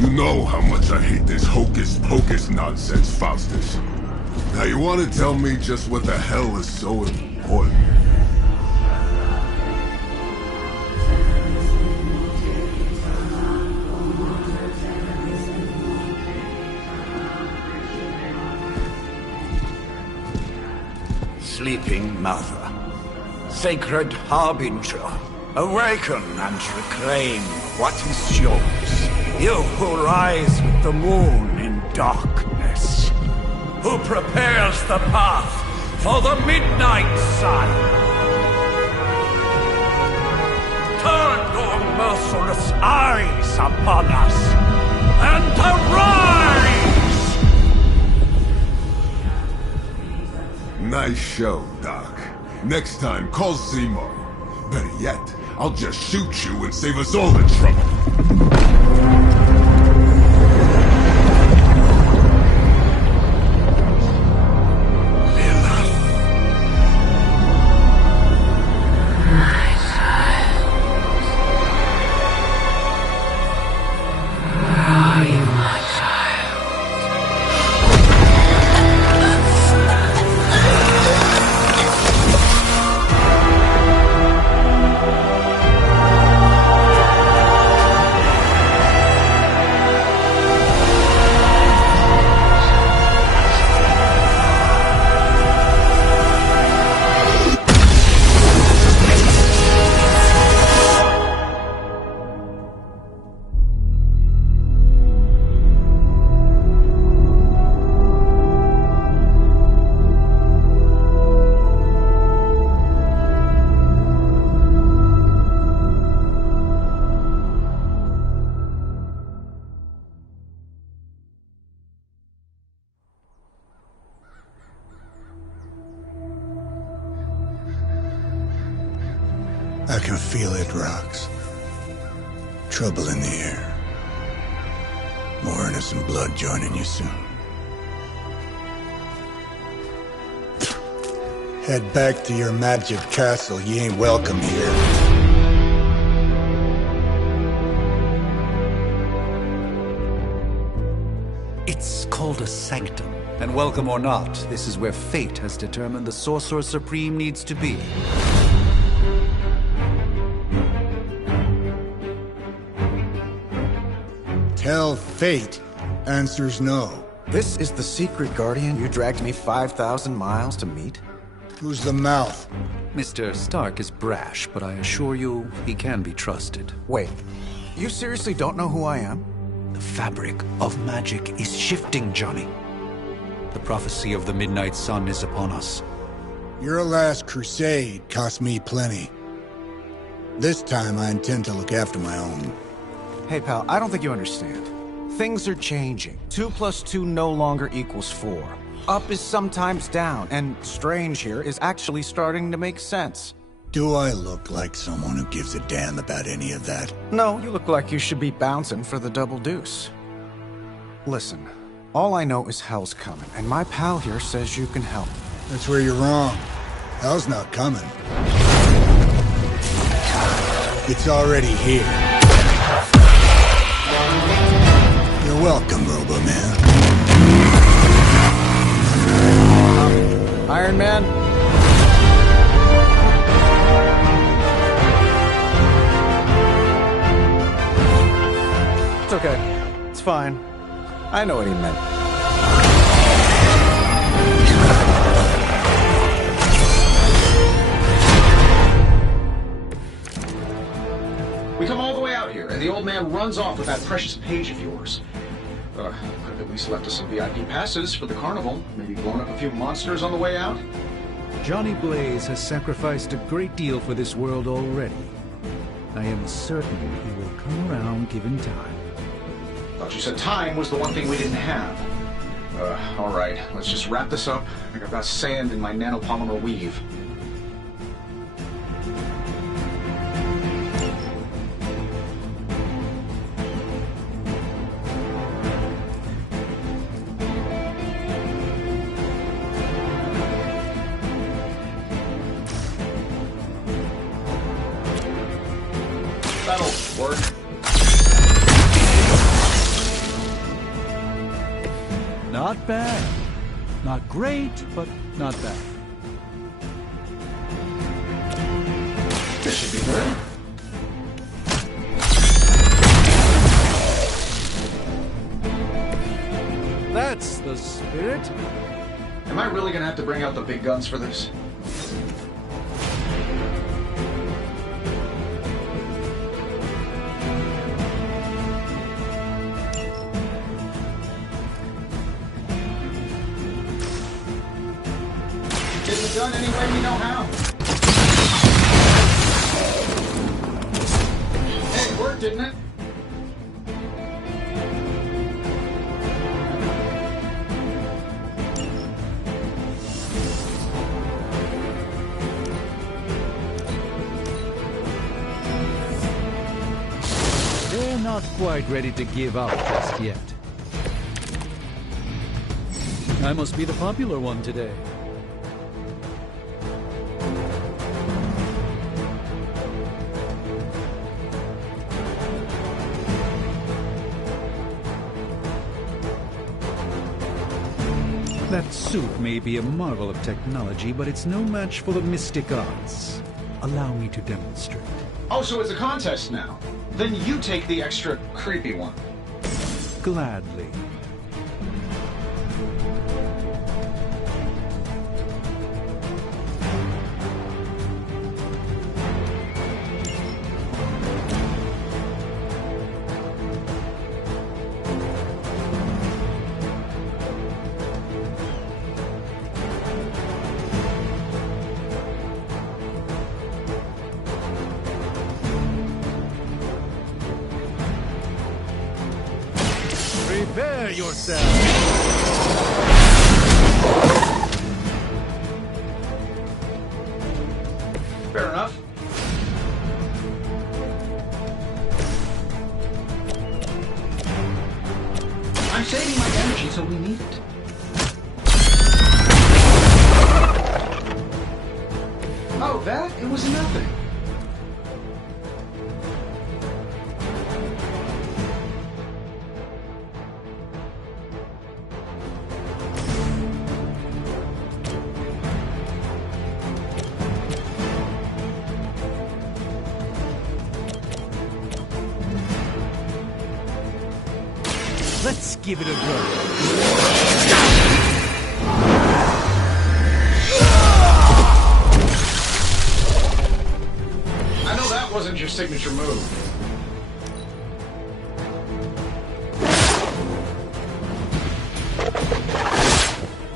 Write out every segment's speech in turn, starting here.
You know how much I hate this hocus-pocus nonsense, Faustus. Now you want to tell me just what the hell is so important? Sleeping Mother, Sacred Harbinger, awaken and reclaim what is yours. You who rise with the moon in darkness, who prepares the path for the midnight sun. Turn your merciless eyes upon us, and arise! Nice show, Doc. Next time, call Seymour. Better yet, I'll just shoot you and save us all the trouble. I can feel it, Rox. Trouble in the air. More innocent blood joining you soon. Head back to your magic castle. You ain't welcome here. It's called a sanctum. And welcome or not, this is where fate has determined the Sorcerer Supreme needs to be. Tell fate. Answers no. This is the secret guardian you dragged me 5,000 miles to meet? Who's the mouth? Mr. Stark is brash, but I assure you, he can be trusted. Wait, you seriously don't know who I am? The fabric of magic is shifting, Johnny. The prophecy of the Midnight Sun is upon us. Your last crusade cost me plenty. This time I intend to look after my own. Hey pal, I don't think you understand. Things are changing. 2 + 2 no longer equals 4. Up is sometimes down, and strange here is actually starting to make sense. Do I look like someone who gives a damn about any of that? No, you look like you should be bouncing for the double deuce. Listen, all I know is hell's coming, and my pal here says you can help. That's where you're wrong. Hell's not coming. It's already here. You're welcome, Robo-Man. Iron Man? It's okay. It's fine. I know what he meant. We come all the way out here, and the old man runs off with that precious page of yours. Could have at least left us some VIP passes for the carnival. Maybe blown up a few monsters on the way out. Johnny Blaze has sacrificed a great deal for this world already. I am certain he will come around given time. Thought you said time was the one thing we didn't have. All right, let's just wrap this up. I think I've got sand in my nanopolymer weave. That'll work. Not bad. Not great, but not bad. This should be good. That's the spirit. Am I really gonna have to bring out the big guns for this? Getting it done any way we know how. Hey, it worked, didn't it? They're not quite ready to give up just yet. I must be the popular one today. That suit may be a marvel of technology, but it's no match for the mystic arts. Allow me to demonstrate. Oh, so it's a contest now. Then you take the extra creepy one. Gladly. Prepare yourself! Fair enough. I'm saving my energy till we need it. Oh, that? It was nothing. Let's give it a go. I know that wasn't your signature move.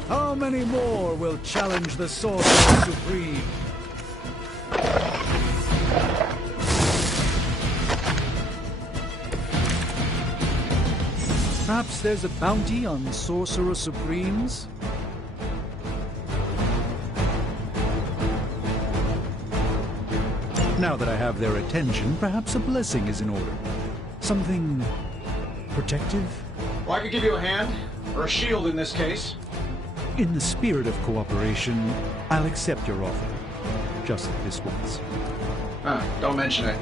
How many more will challenge the Sorcerer Supreme? Perhaps there's a bounty on Sorcerer Supremes? Now that I have their attention, perhaps a blessing is in order. Something protective? Well, I could give you a hand, or a shield in this case. In the spirit of cooperation, I'll accept your offer. Just this once. Don't mention it.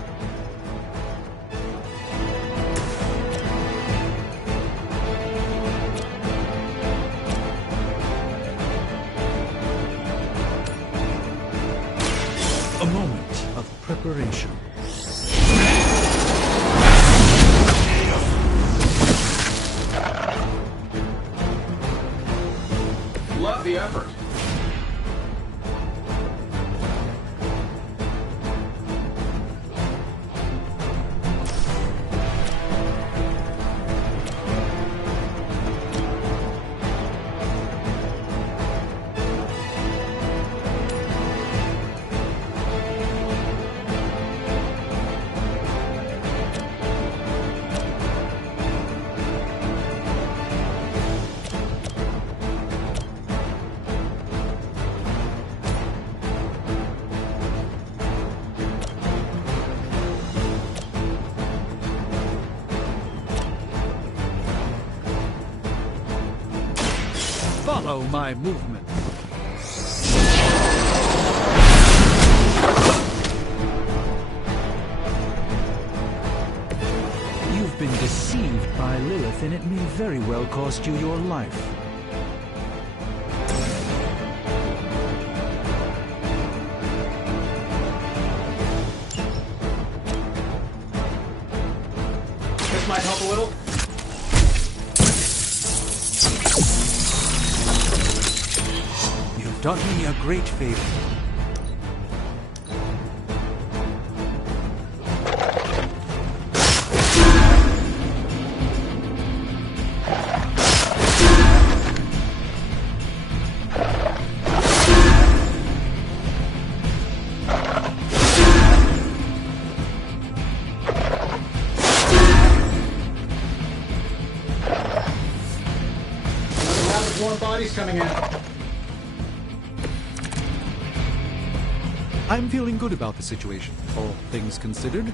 A moment of preparation. Love the effort. Follow my movement. You've been deceived by Lilith, and it may very well cost you your life. might help a little. You've done me a great favor. More bodies coming in. I'm feeling good about the situation, all things considered.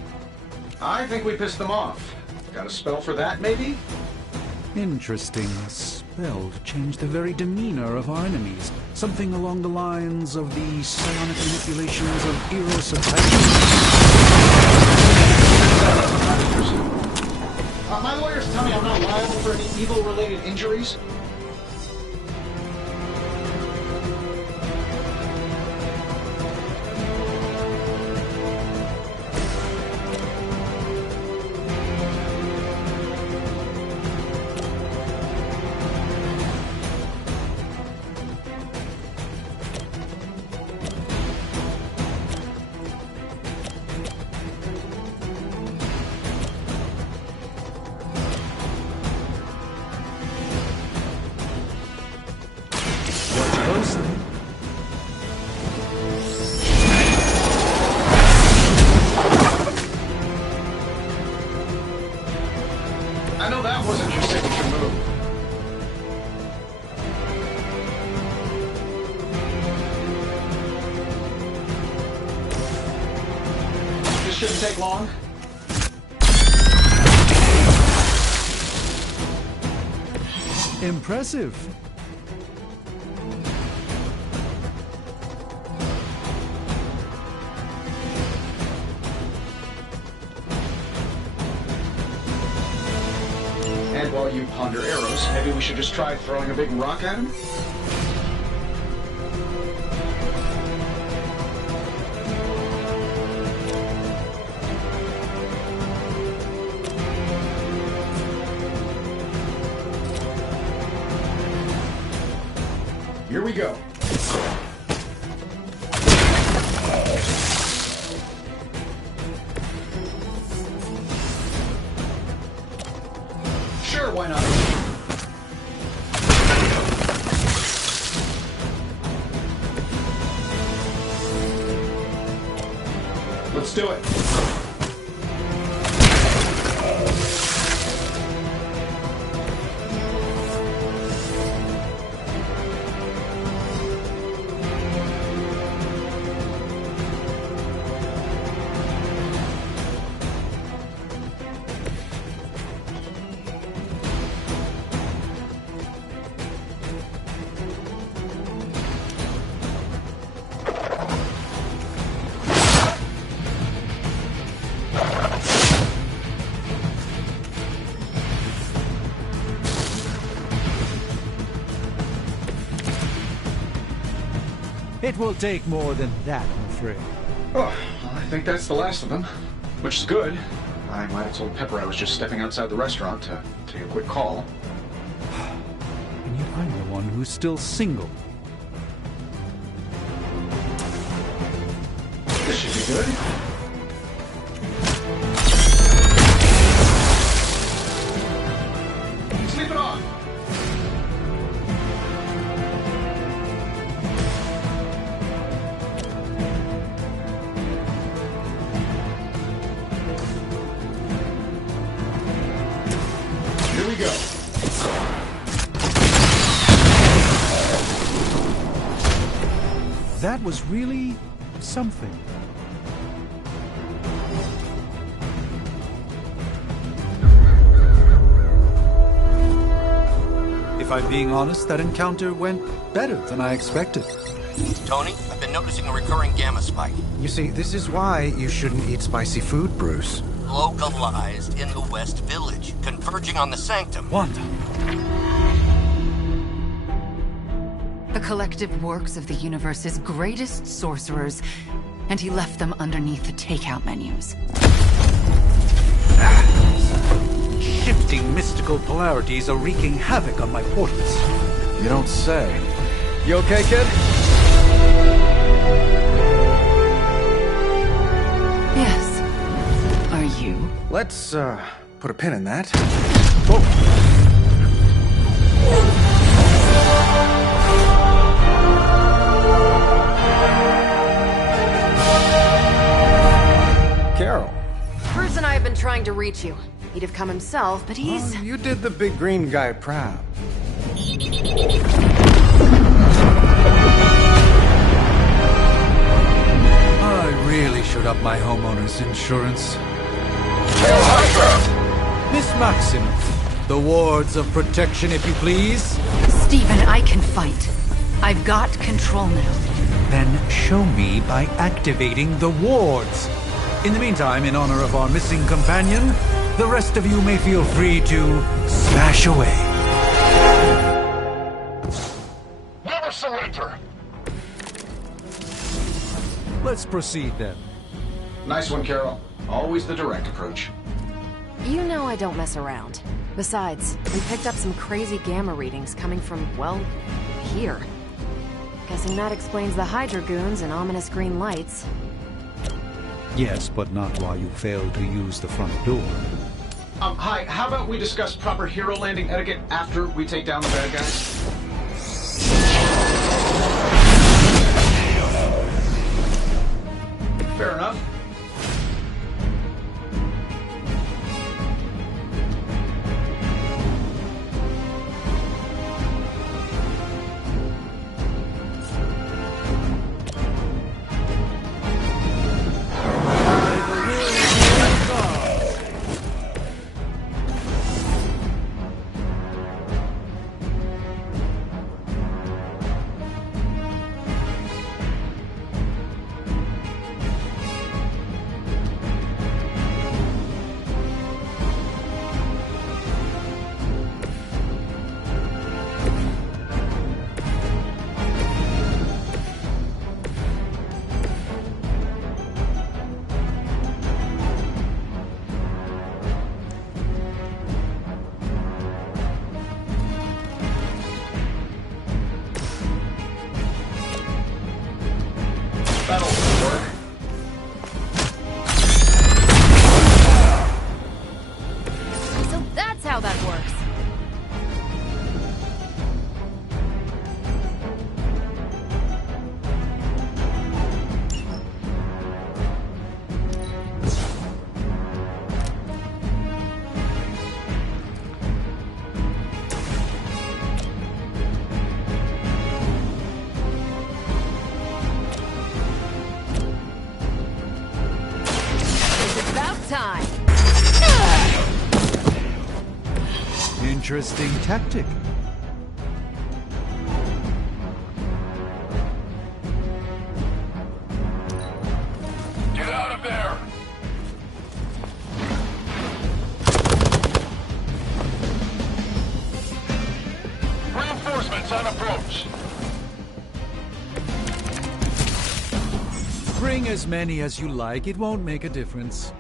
I think we pissed them off. Got a spell for that, maybe? Interesting. A spell to change the very demeanor of our enemies. Something along the lines of the psionic manipulations of Eros of Hydra. My lawyers tell me I'm not liable for any evil-related injuries. I know that wasn't your signature move. This shouldn't take long. Impressive. And while you ponder arrows, maybe we should just try throwing a big rock at him? Here we go. Sure, why not? Let's do it. It will take more than that, I'm afraid. Oh, well, I think that's the last of them, which is good. I might have told Pepper I was just stepping outside the restaurant to take a quick call. And yet I'm the one who's still single. This should be good. Sleep it off. Here we go. That was really something. If I'm being honest, that encounter went better than I expected. Tony, I've been noticing a recurring gamma spike. You see, this is why you shouldn't eat spicy food, Bruce. Localized in the West Village, converging on the Sanctum. Wanda. The collective works of the universe's greatest sorcerers, and he left them underneath the takeout menus. mystical polarities are wreaking havoc on my portals. You don't say. You okay, kid? Yes. Are you? Let's, put a pin in that. Carol. Bruce and I have been trying to reach you. He'd have come himself, but he's... Oh, you did the big green guy proud. I really should up my homeowner's insurance. Hail Hydra! Miss Maximoff, the wards of protection, if you please. Stephen, I can fight. I've got control now. Then show me by activating the wards. In the meantime, in honor of our missing companion, the rest of you may feel free to smash away. Never surrender! Let's proceed then. Nice one, Carol. Always the direct approach. You know I don't mess around. Besides, we picked up some crazy gamma readings coming from, well, here. Guessing that explains the Hydra goons and ominous green lights. Yes, but not while you fail to use the front door. Hi, how about we discuss proper hero landing etiquette after we take down the bad guys? Fair enough. That'll work. So that's how that works. It's about time. Interesting tactic. Get out of there! Reinforcements on approach. Bring as many as you like, it won't make a difference.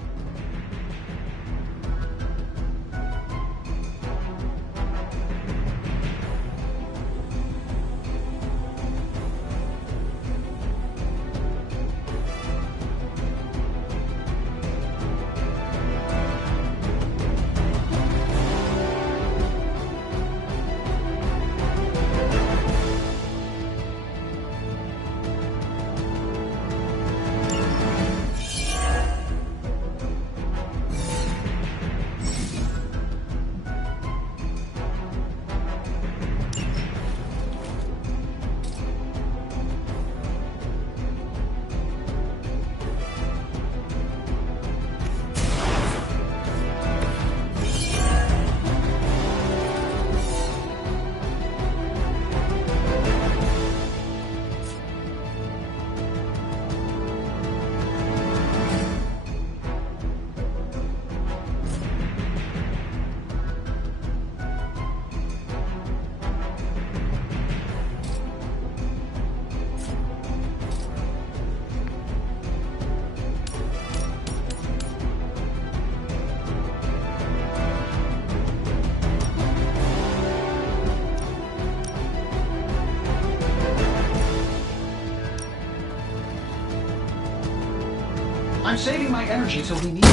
I'm saving my energy till we need it.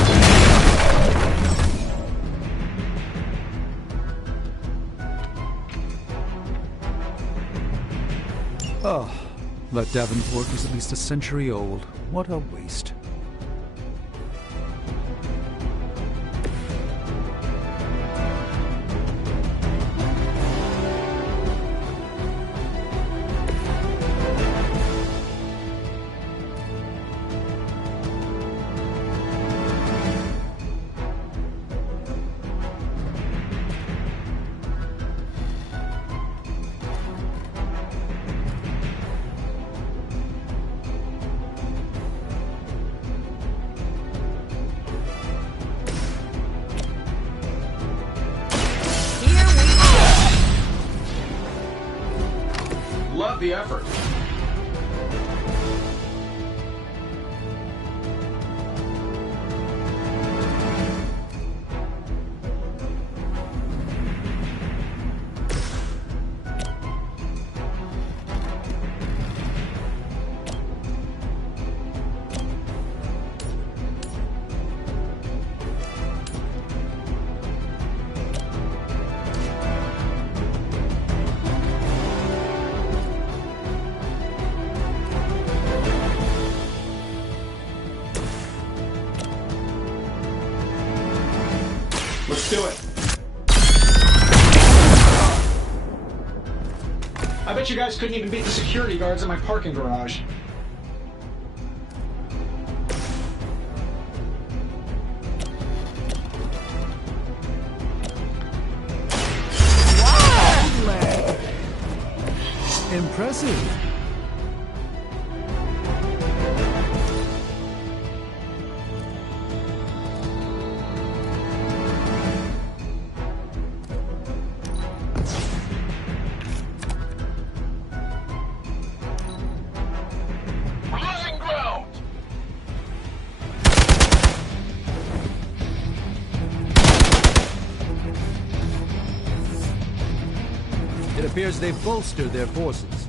Oh, that Davenport was at least a century old. What a waste. Love the effort. Let's do it. I bet you guys couldn't even beat the security guards in my parking garage. Impressive. It appears they've bolstered their forces.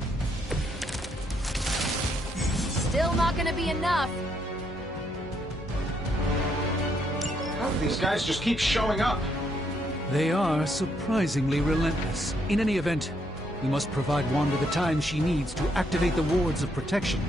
Still not gonna be enough. How do these guys just keep showing up? They are surprisingly relentless. In any event, we must provide Wanda the time she needs to activate the wards of protection.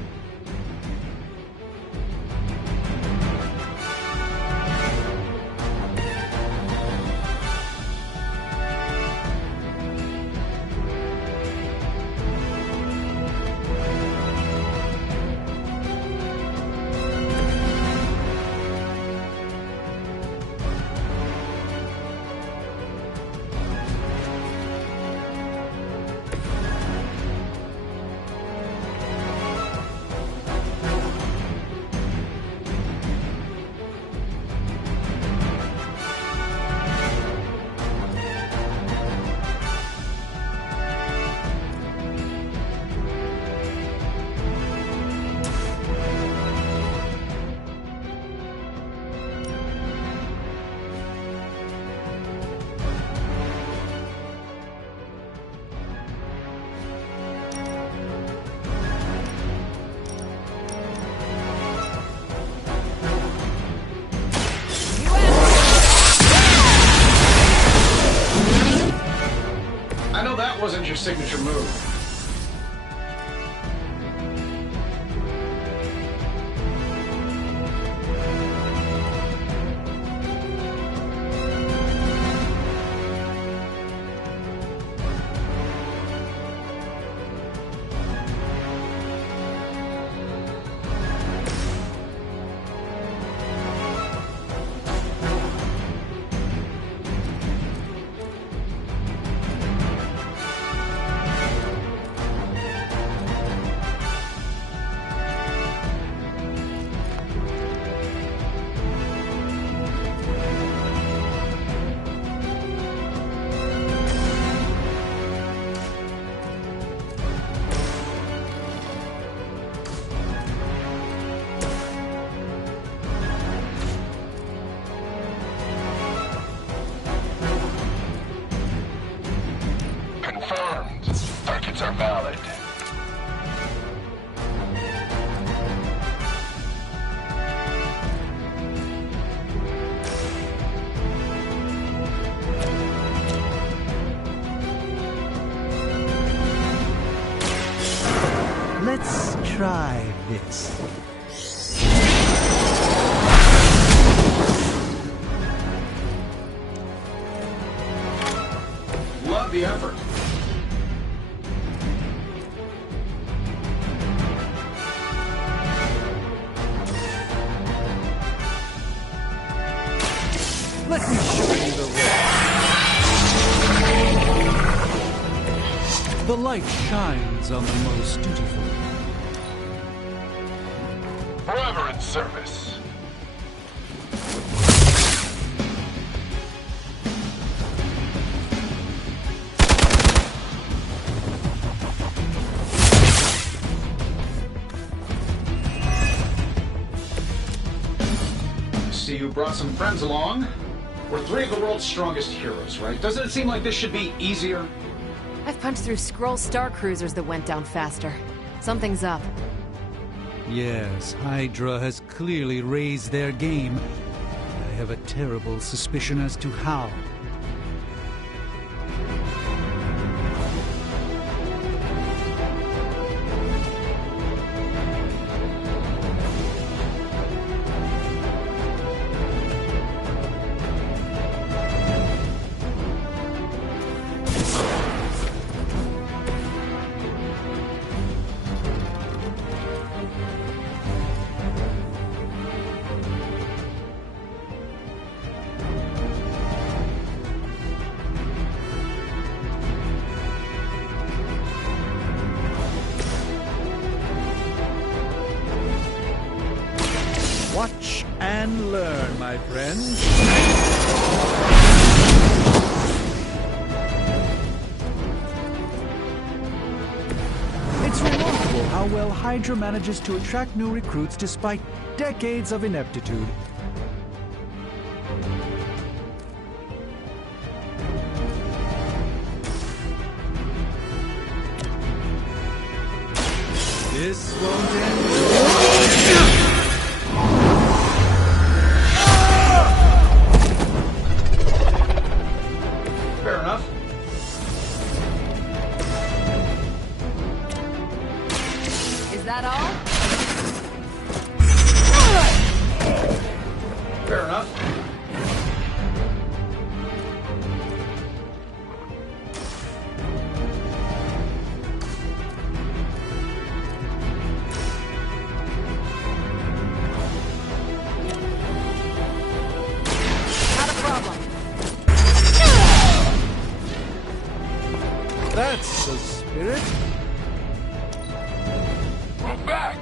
That wasn't your signature move. Targets are valid. Let's try this. Love the effort. Let me show you the way. The light shines on the most dutiful. Forever in service. See, you brought some friends along. We're three of the world's strongest heroes, right? Doesn't it seem like this should be easier? I've punched through Skrull star cruisers that went down faster. Something's up. Yes, Hydra has clearly raised their game. I have a terrible suspicion as to how. Watch and learn, my friends. It's remarkable how well Hydra manages to attract new recruits despite decades of ineptitude. This won't end. Fair enough. Is that all? Fair enough. Not a problem. That's the spirit. We're back.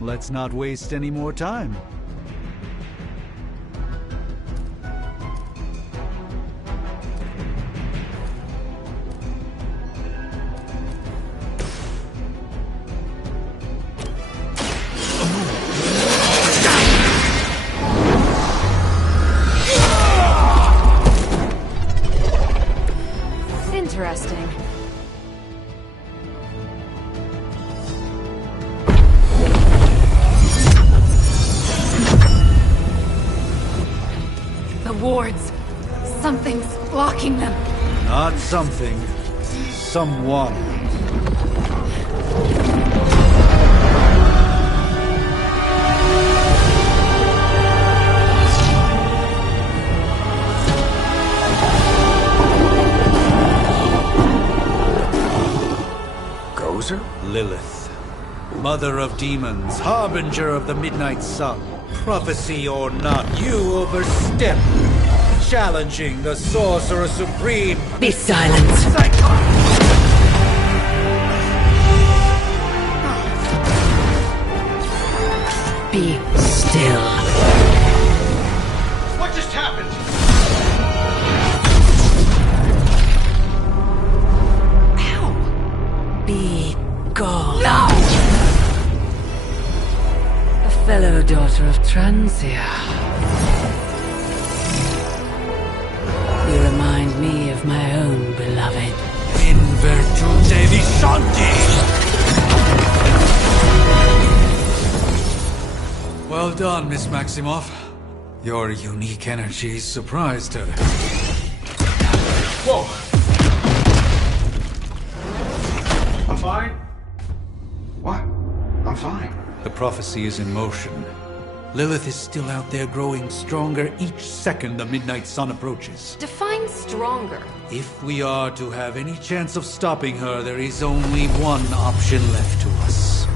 Let's not waste any more time. Interesting. The wards. Something's blocking them. Not something. Someone. Gozer? Lilith. Mother of demons, harbinger of the midnight sun. Prophecy or not, you overstep. Challenging the Sorcerer Supreme. Be silent. Be still. What just happened? Be gone. No! A fellow daughter of Transia. You remind me of my own beloved. In virtute vishanti! Well done, Miss Maximoff. Your unique energy surprised her. Whoa! I'm fine. What? I'm fine. The prophecy is in motion. Lilith is still out there growing stronger each second the midnight sun approaches. Define stronger. If we are to have any chance of stopping her, there is only one option left to us.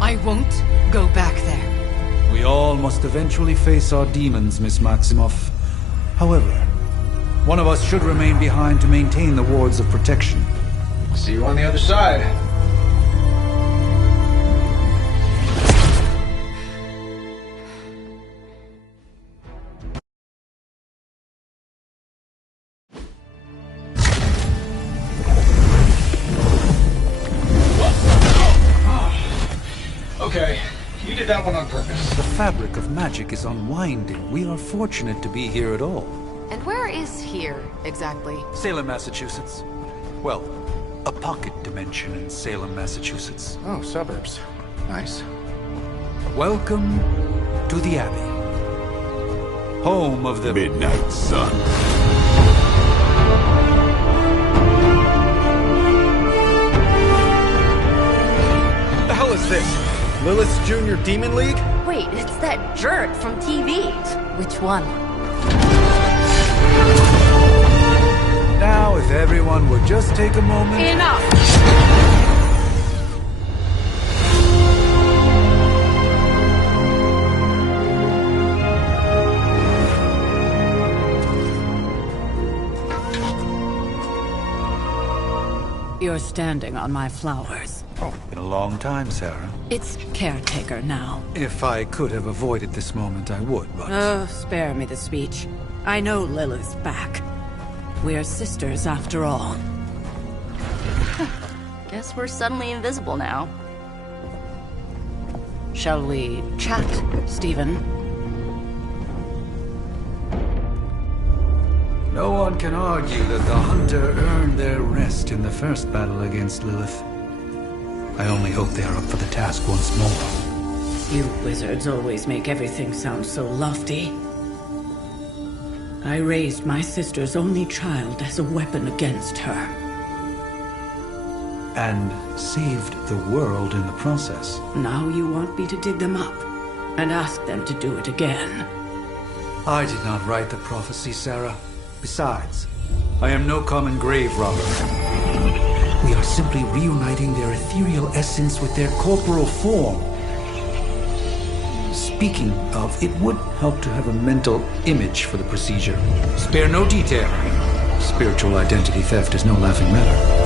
I won't go back there. We all must eventually face our demons, Miss Maximoff. However, one of us should remain behind to maintain the wards of protection. See you on the other side. Okay, you did that one on purpose. The fabric of magic is unwinding. We are fortunate to be here at all. And where is here, exactly? Salem, Massachusetts. Well, a pocket dimension in Salem, Massachusetts. Oh, suburbs. Nice. Welcome to the Abbey. Home of the Midnight Sun. The hell is this? Lilith's Junior Demon League? Wait, it's that jerk from TV. Which one? Now, if everyone would just take a moment... Enough! You're standing on my flowers. Oh, been a long time, Sarah. It's caretaker now. If I could have avoided this moment, I would, but... Oh, spare me the speech. I know Lilith's back. We're sisters after all. Guess we're suddenly invisible now. Shall we chat, Stephen? No one can argue that the Hunter earned their rest in the first battle against Lilith. I only hope they are up for the task once more. You wizards always make everything sound so lofty. I raised my sister's only child as a weapon against her. And saved the world in the process. Now you want me to dig them up and ask them to do it again. I did not write the prophecy, Sarah. Besides, I am no common grave robber. We are simply reuniting their ethereal essence with their corporal form. Speaking of, it would help to have a mental image for the procedure. Spare no detail. Spiritual identity theft is no laughing matter.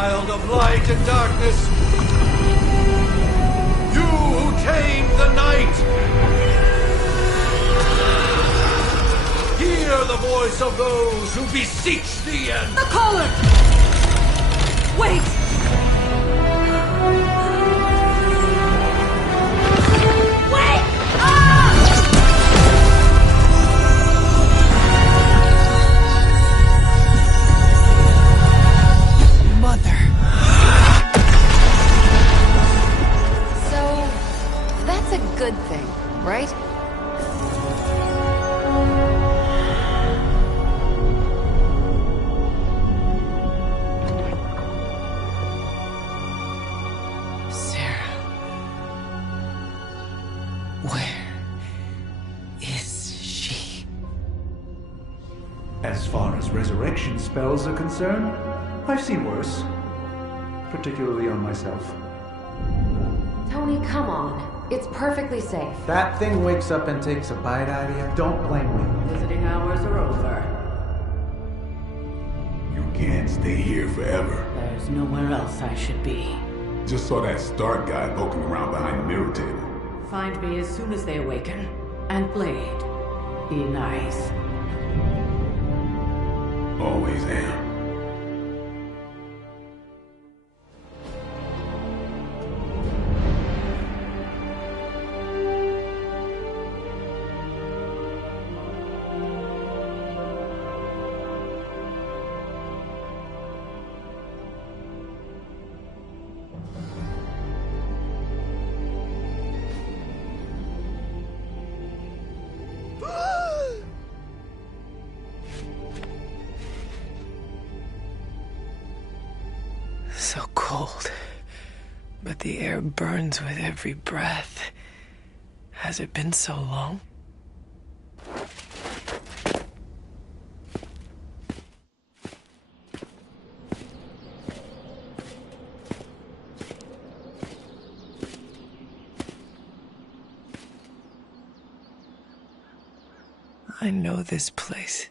child of light and darkness. You who tamed the night. Hear the voice of those who beseech the end. The caller! Wait! Wait! Ah! Mother. So, that's a good thing, right? As far as resurrection spells are concerned, I've seen worse. Particularly on myself. Tony, come on. It's perfectly safe. That thing wakes up and takes a bite out of you. Don't blame me. Visiting hours are over. You can't stay here forever. There's nowhere else I should be. Just saw that Stark guy poking around behind the mirror table. Find me as soon as they awaken. And Blade, be nice. Always am. So cold, but the air burns with every breath. Has it been so long? I know this place.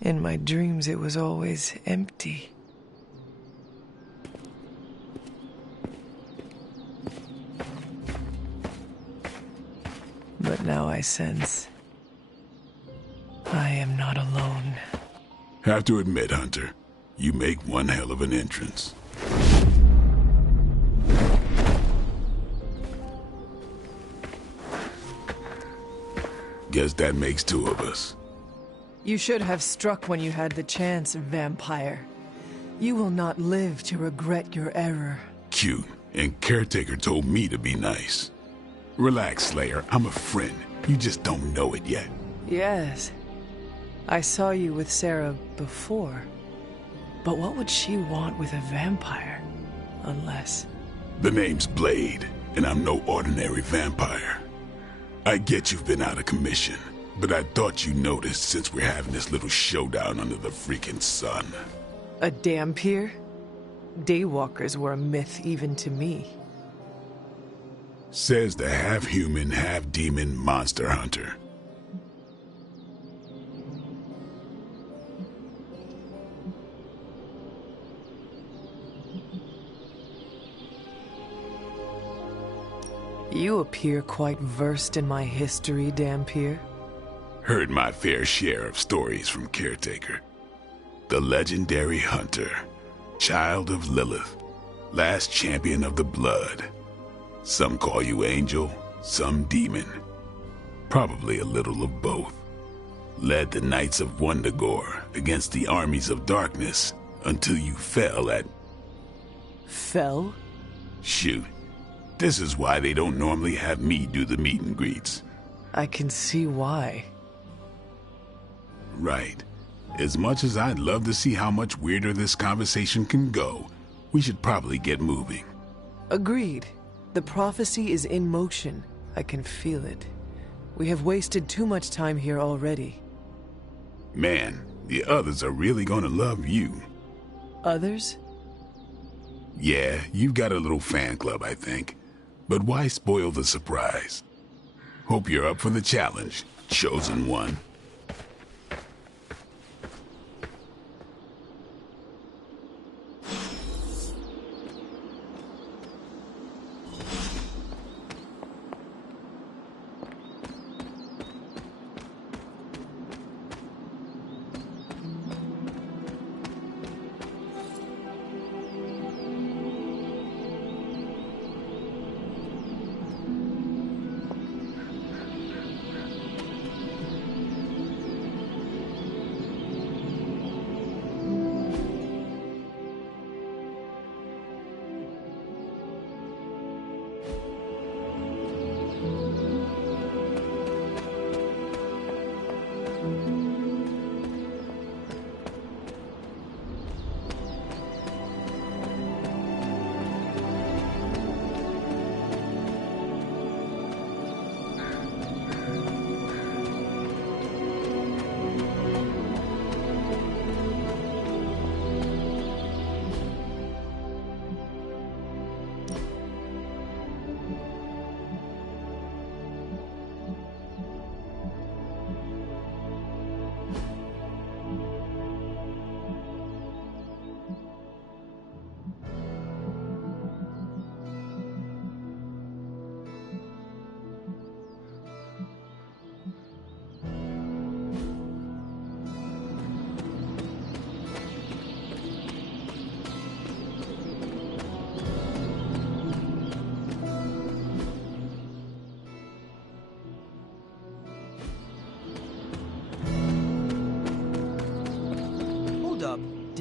In my dreams, it was always empty. But now I sense I am not alone. Have to admit, Hunter, you make one hell of an entrance. Guess that makes two of us. You should have struck when you had the chance, vampire. You will not live to regret your error. Cute, and Caretaker told me to be nice. Relax, Slayer. I'm a friend. You just don't know it yet. Yes. I saw you with Sarah before. But what would she want with a vampire? Unless... The name's Blade, and I'm no ordinary vampire. I get you've been out of commission, but I thought you noticed since we're having this little showdown under the freaking sun. A dampier? Daywalkers were a myth even to me. Says the half-human, half-demon monster hunter. You appear quite versed in my history, Dampier. Heard my fair share of stories from Caretaker. The legendary hunter, child of Lilith, last champion of the blood. Some call you angel, some demon. Probably a little of both. Led the Knights of Wundagore against the armies of darkness until you fell at... Fell? Shoot. This is why they don't normally have me do the meet and greets. I can see why. Right. As much as I'd love to see how much weirder this conversation can go, we should probably get moving. Agreed. The prophecy is in motion. I can feel it. We have wasted too much time here already. Man, the others are really gonna love you. Others? Yeah, you've got a little fan club, I think. But why spoil the surprise? Hope you're up for the challenge, chosen one.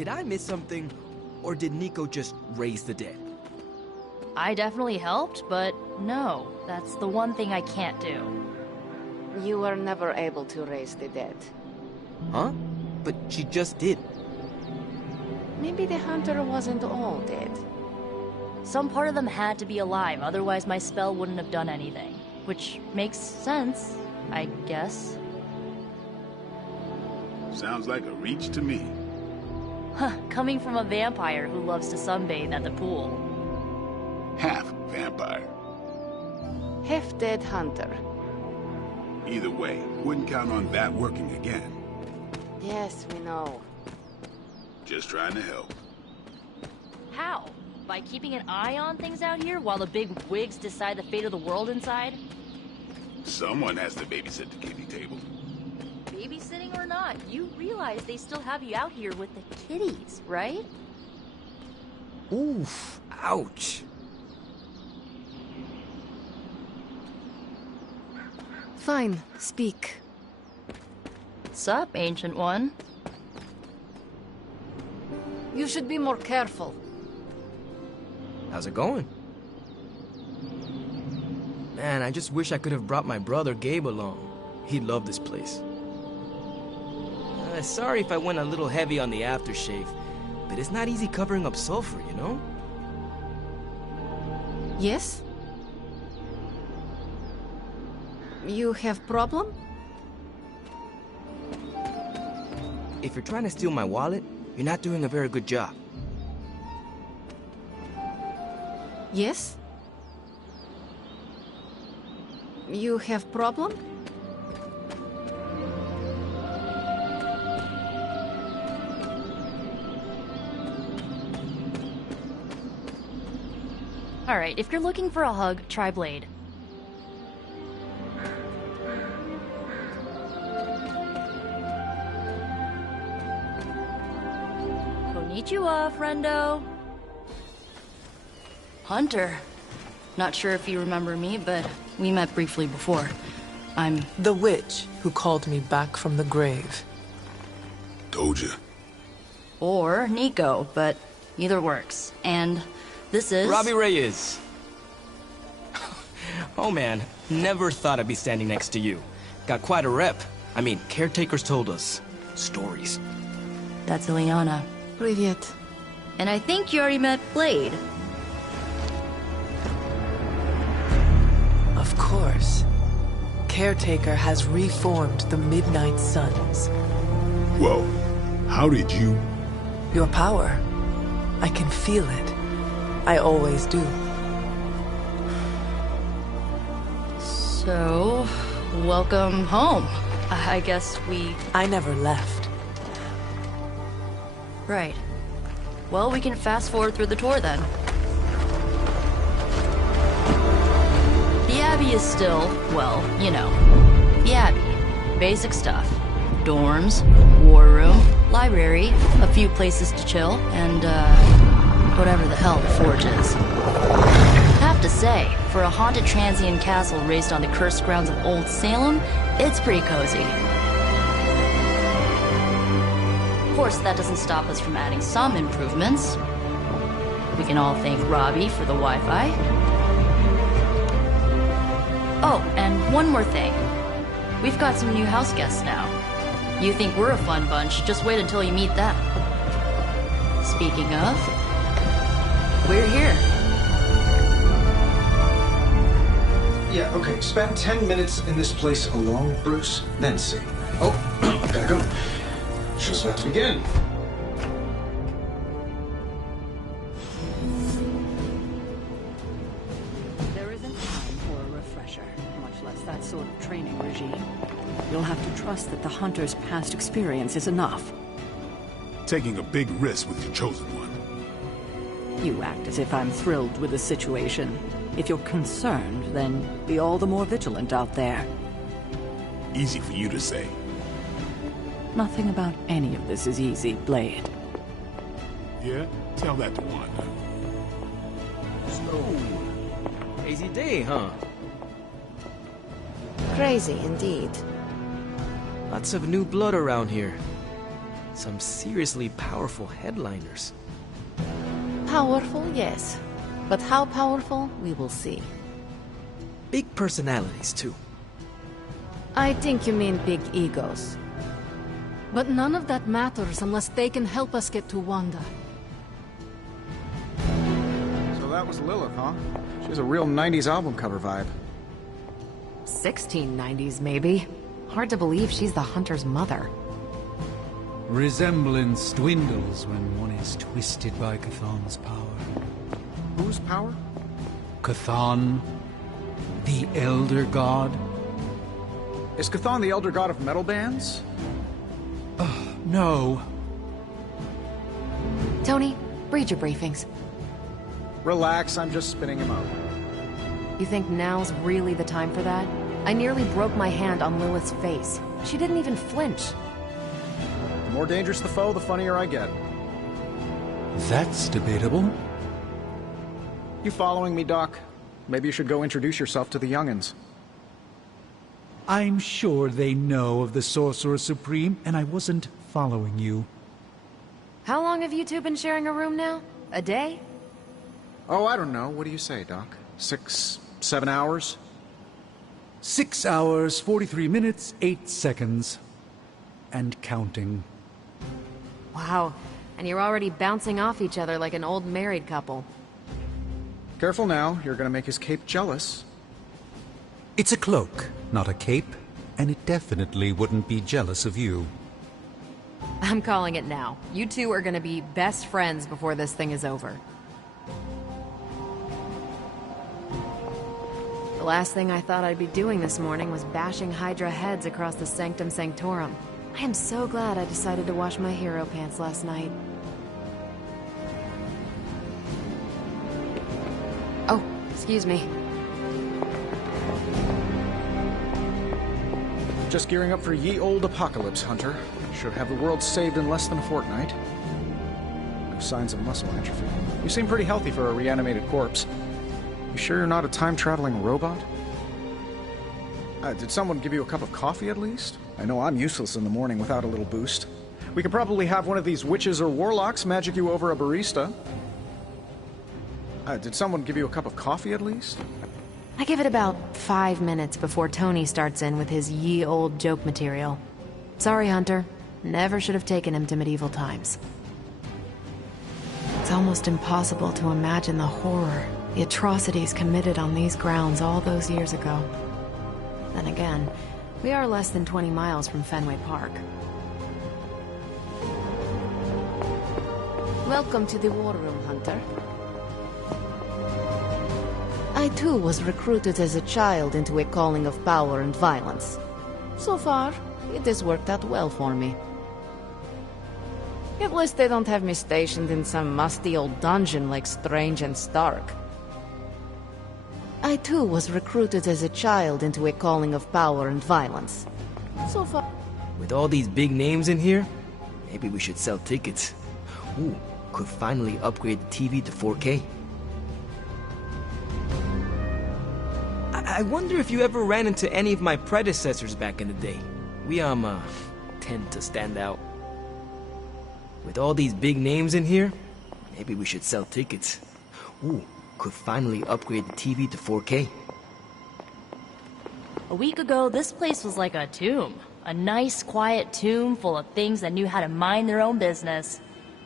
did I miss something? Or did Nico just raise the dead? I definitely helped, but no, that's the one thing I can't do. You were never able to raise the dead. Huh? But she just did. Maybe the hunter wasn't all dead. Some part of them had to be alive, otherwise my spell wouldn't have done anything. Which makes sense, I guess. Sounds like a reach to me. Huh, coming from a vampire who loves to sunbathe at the pool. Half vampire. Half dead hunter. Either way, wouldn't count on that working again. Yes, we know. Just trying to help. How? By keeping an eye on things out here while the big wigs decide the fate of the world inside? Someone has to babysit the kiddie table. Babysitting or not, you realize they still have you out here with the kiddies, right? Oof, ouch. Fine, speak. Sup, Ancient One? You should be more careful. How's it going? Man, I just wish I could have brought my brother Gabe along. He'd love this place. Sorry if I went a little heavy on the aftershave, but it's not easy covering up sulfur, you know? Yes? You have problem? If you're trying to steal my wallet, you're not doing a very good job. Yes? You have problem? Alright, if you're looking for a hug, try Blade. Konnichiwa, friendo. Hunter. Not sure if you remember me, but we met briefly before. I'm... the witch who called me back from the grave. Told ya. Or Nico, but either works. And this is... Robbie Reyes. Oh man, never thought I'd be standing next to you. Got quite a rep. I mean, caretakers told us stories. That's Ileana. Привет. And I think you already met Blade. Of course. Caretaker has reformed the Midnight Suns. Whoa, how did you... Your power. I can feel it. I always do. So, welcome home. I guess we... I never left. Right. Well, we can fast forward through the tour then. The Abbey is still, well, you know, the Abbey. Basic stuff. Dorms, war room, library, a few places to chill, and, whatever the hell the Forge is. Have to say, for a haunted transient castle raised on the cursed grounds of Old Salem, it's pretty cozy. Of course, that doesn't stop us from adding some improvements. We can all thank Robbie for the Wi-Fi. Oh, and one more thing. We've got some new house guests now. You think we're a fun bunch, just wait until you meet them. Speaking of, we're here. Yeah, okay. Spend 10 minutes in this place alone, Bruce, then see. Oh, gotta go. Show's about to begin. There isn't time for a refresher, much less that sort of training regime. You'll have to trust that the Hunter's past experience is enough. Taking a big risk with your chosen one. You act as if I'm thrilled with the situation. If you're concerned, then be all the more vigilant out there. Easy for you to say. Nothing about any of this is easy, Blade. Yeah? Tell that to Wanda. So, crazy day, huh? Crazy indeed. Lots of new blood around here. Some seriously powerful headliners. Powerful, yes. But how powerful, we will see. Big personalities, too. I think you mean big egos. But none of that matters unless they can help us get to Wanda. So that was Lilith, huh? She has a real 90s album cover vibe. 1690s, maybe. Hard to believe she's the Hunter's mother. Resemblance dwindles when one is twisted by Chthon's power. Whose power? Chthon, the Elder God. Is Chthon the Elder God of metal bands? No. Tony, read your briefings. Relax, I'm just spinning him out. You think now's really the time for that? I nearly broke my hand on Lilith's face. She didn't even flinch. The more dangerous the foe, the funnier I get. That's debatable. You following me, Doc? Maybe you should go introduce yourself to the young'uns. I'm sure they know of the Sorcerer Supreme, and I wasn't following you. How long have you two been sharing a room now? A day? Oh, I don't know. What do you say, Doc? 6, 7 hours? 6 hours, 43 minutes, 8 seconds. And counting. Wow. And you're already bouncing off each other like an old married couple. Careful now, you're gonna make his cape jealous. It's a cloak, not a cape, and it definitely wouldn't be jealous of you. I'm calling it now. You two are gonna be best friends before this thing is over. The last thing I thought I'd be doing this morning was bashing Hydra heads across the Sanctum Sanctorum. I am so glad I decided to wash my hero pants last night. Oh, excuse me. Just gearing up for ye old apocalypse, Hunter. Should have the world saved in less than a fortnight. No signs of muscle atrophy. You seem pretty healthy for a reanimated corpse. You sure you're not a time-traveling robot? Did someone give you a cup of coffee at least? I know I'm useless in the morning without a little boost. We could probably have one of these witches or warlocks magic you over a barista. Did someone give you a cup of coffee at least? I give it about 5 minutes before Tony starts in with his ye old joke material. Sorry, Hunter. Never should have taken him to medieval times. It's almost impossible to imagine the horror, the atrocities committed on these grounds all those years ago. Then again, we are less than 20 miles from Fenway Park. Welcome to the war room, Hunter. I too was recruited as a child into a calling of power and violence. So far, it has worked out well for me. At least they don't have me stationed in some musty old dungeon like Strange and Stark. I too was recruited as a child into a calling of power and violence. So far... With all these big names in here, maybe we should sell tickets. Ooh, could finally upgrade the TV to 4K. I wonder if you ever ran into any of my predecessors back in the day. We, tend to stand out. With all these big names in here, maybe we should sell tickets. Ooh, could finally upgrade the TV to 4K. A week ago, this place was like a tomb. A nice, quiet tomb full of things that knew how to mind their own business.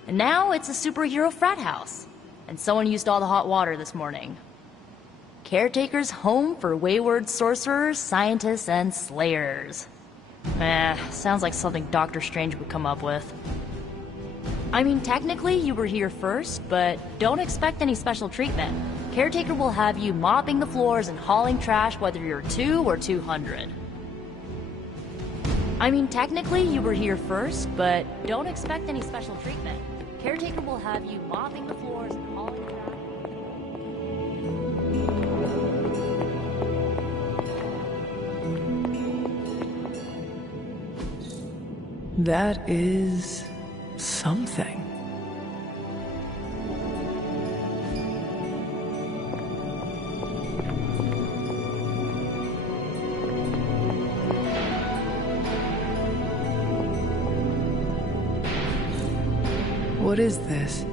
And now it's a superhero frat house. And someone used all the hot water this morning. Caretaker's home for wayward sorcerers, scientists, and slayers. Sounds like something Doctor Strange would come up with. I mean, technically you were here first, but don't expect any special treatment. Caretaker will have you mopping the floors and hauling trash whether you're 2 or 200. I mean, technically you were here first, but don't expect any special treatment. Caretaker will have you mopping the floors and hauling trash. That is something. What is this?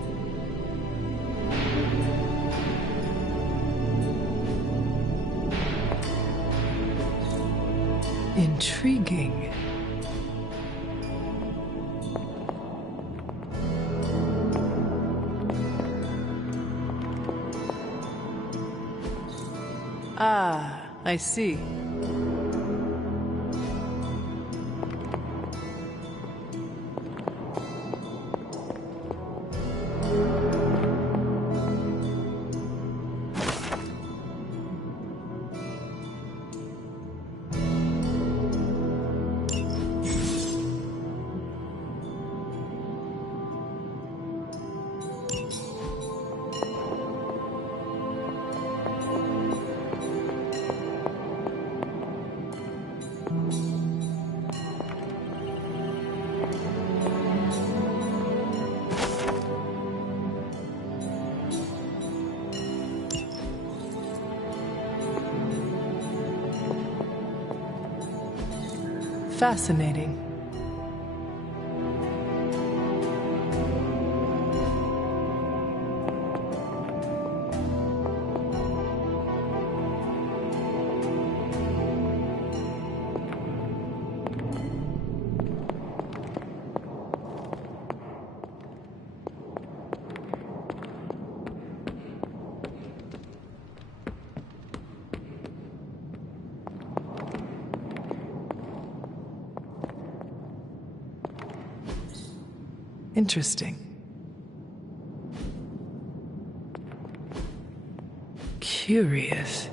Intriguing. Ah, I see. Fascinating. Interesting. Curious.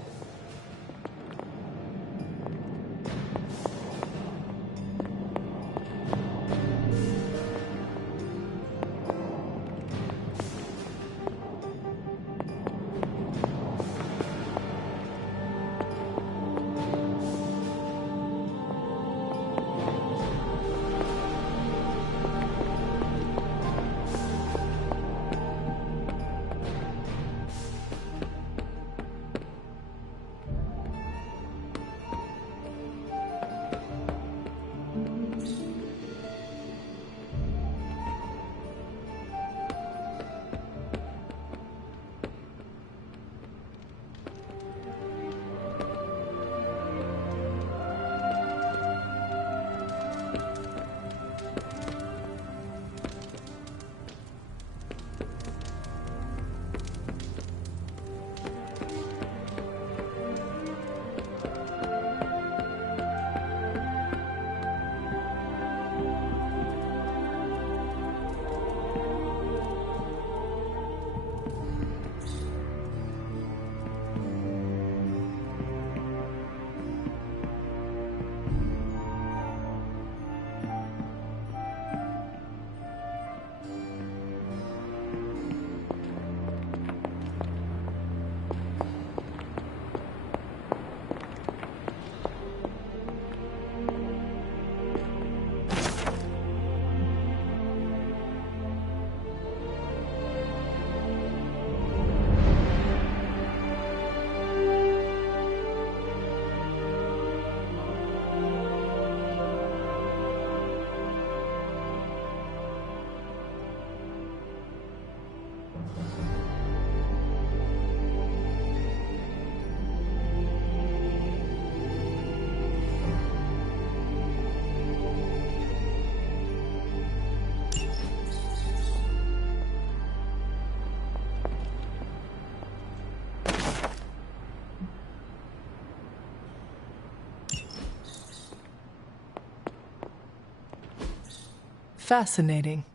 Fascinating.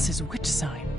this is witch sign.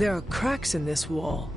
There are cracks in this wall.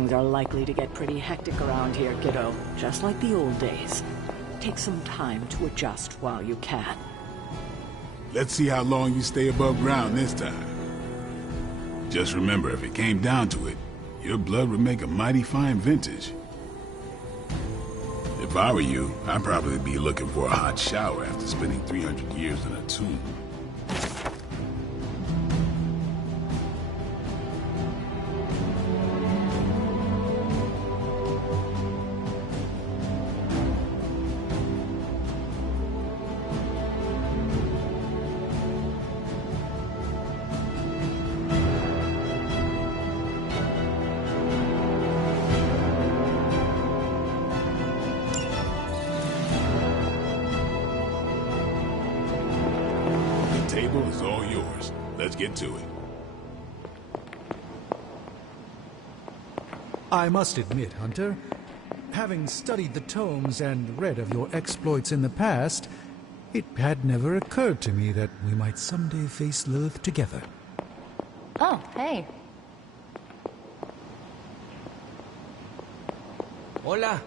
Things are likely to get pretty hectic around here, kiddo. Just like the old days. Take some time to adjust while you can. Let's see how long you stay above ground this time. Just remember, if it came down to it, your blood would make a mighty fine vintage. If I were you, I'd probably be looking for a hot shower after spending 300 years in a tomb. Is all yours. Let's get to it. I must admit, Hunter, having studied the tomes and read of your exploits in the past, it had never occurred to me that we might someday face Lilith together. Oh, hey. Hola.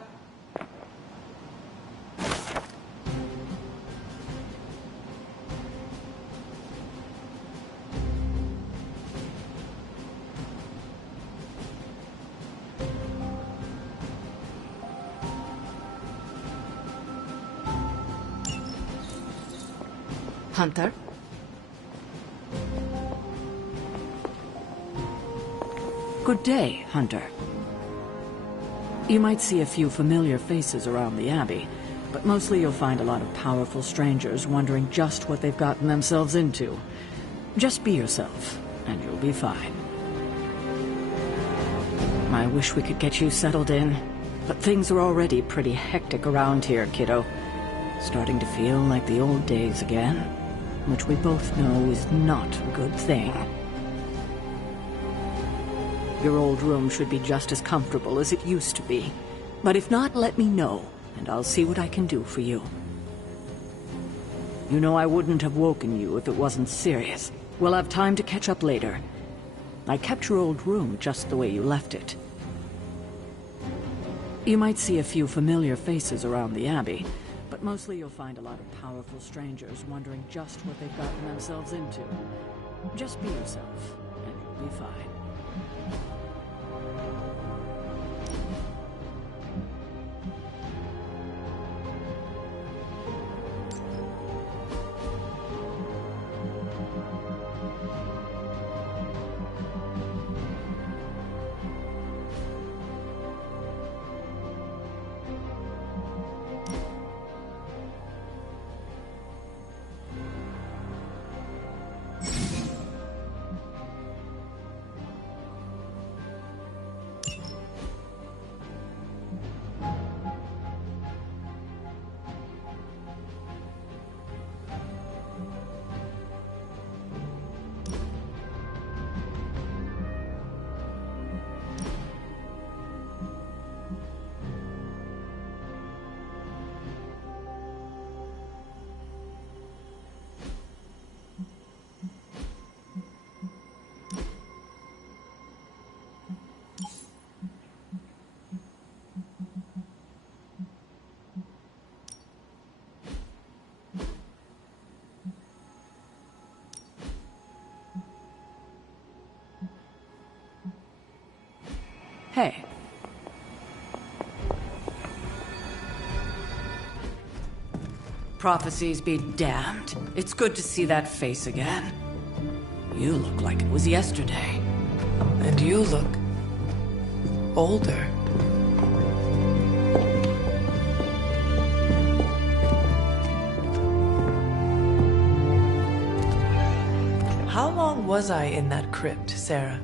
Hunter? Good day, Hunter. You might see a few familiar faces around the Abbey, but mostly you'll find a lot of powerful strangers wondering just what they've gotten themselves into. Just be yourself, and you'll be fine. I wish we could get you settled in, but things are already pretty hectic around here, kiddo. Starting to feel like the old days again, which we both know is not a good thing. Your old room should be just as comfortable as it used to be. But if not, let me know, and I'll see what I can do for you. You know I wouldn't have woken you if it wasn't serious. We'll have time to catch up later. I kept your old room just the way you left it. You might see a few familiar faces around the Abbey, but mostly you'll find a lot of powerful strangers wondering just what they've gotten themselves into. Just be yourself, and you'll be fine. Hey. Prophecies be damned. It's good to see that face again. You look like it was yesterday. And you look older. How long was I in that crypt, Sarah?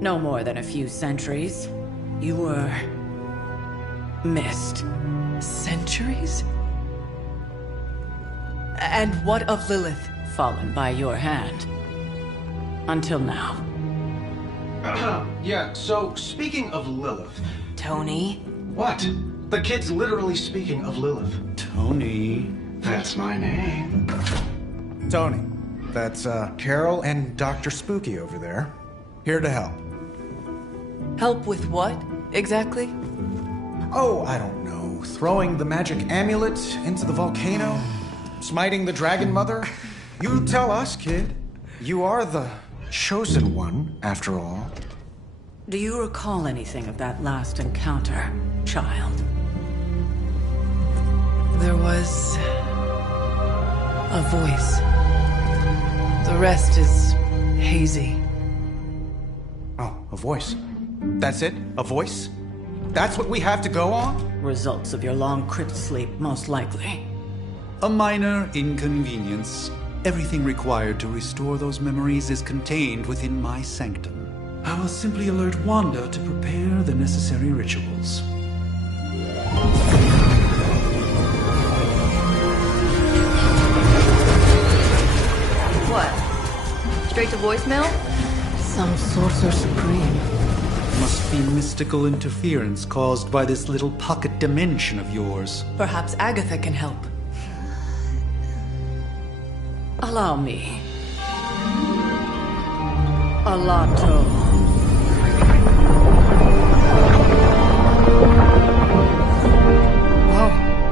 No more than a few centuries. You were missed. Centuries? And what of Lilith? Fallen by your hand. Until now. Yeah, so speaking of Lilith... Tony? What? The kid's literally speaking of Lilith. Tony. That's my name. Tony. That's Carol and Dr. Spooky over there. Here to help. Help with what, exactly? Oh, I don't know. Throwing the magic amulet into the volcano? Smiting the Dragon Mother? You tell us, kid. You are the chosen one, after all. Do you recall anything of that last encounter, child? There was a voice. The rest is hazy. Oh, a voice. That's it? A voice? That's what we have to go on? Results of your long crypt sleep, most likely. A minor inconvenience. Everything required to restore those memories is contained within my sanctum. I will simply alert Wanda to prepare the necessary rituals. What? Straight to voicemail? Some sorcerer supreme. Must be mystical interference caused by this little pocket dimension of yours. Perhaps Agatha can help. Allow me. Alato. Whoa,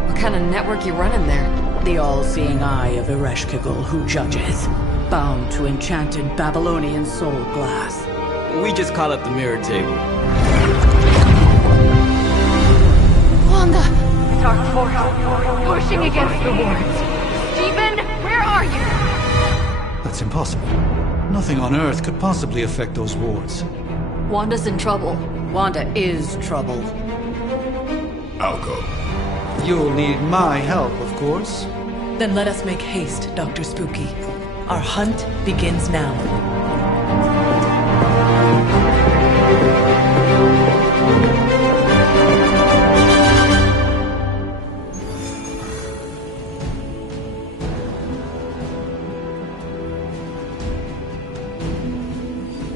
what kind of network you running there? The all-seeing eye of Ereshkigal who judges, bound to enchanted Babylonian soul glass. We just call it the mirror table. Wanda! Dark force, pushing against the wards. Stephen, where are you? That's impossible. Nothing on Earth could possibly affect those wards. Wanda's in trouble. Wanda is troubled. I'll go. You'll need my help, of course. Then let us make haste, Dr. Spooky. Our hunt begins now.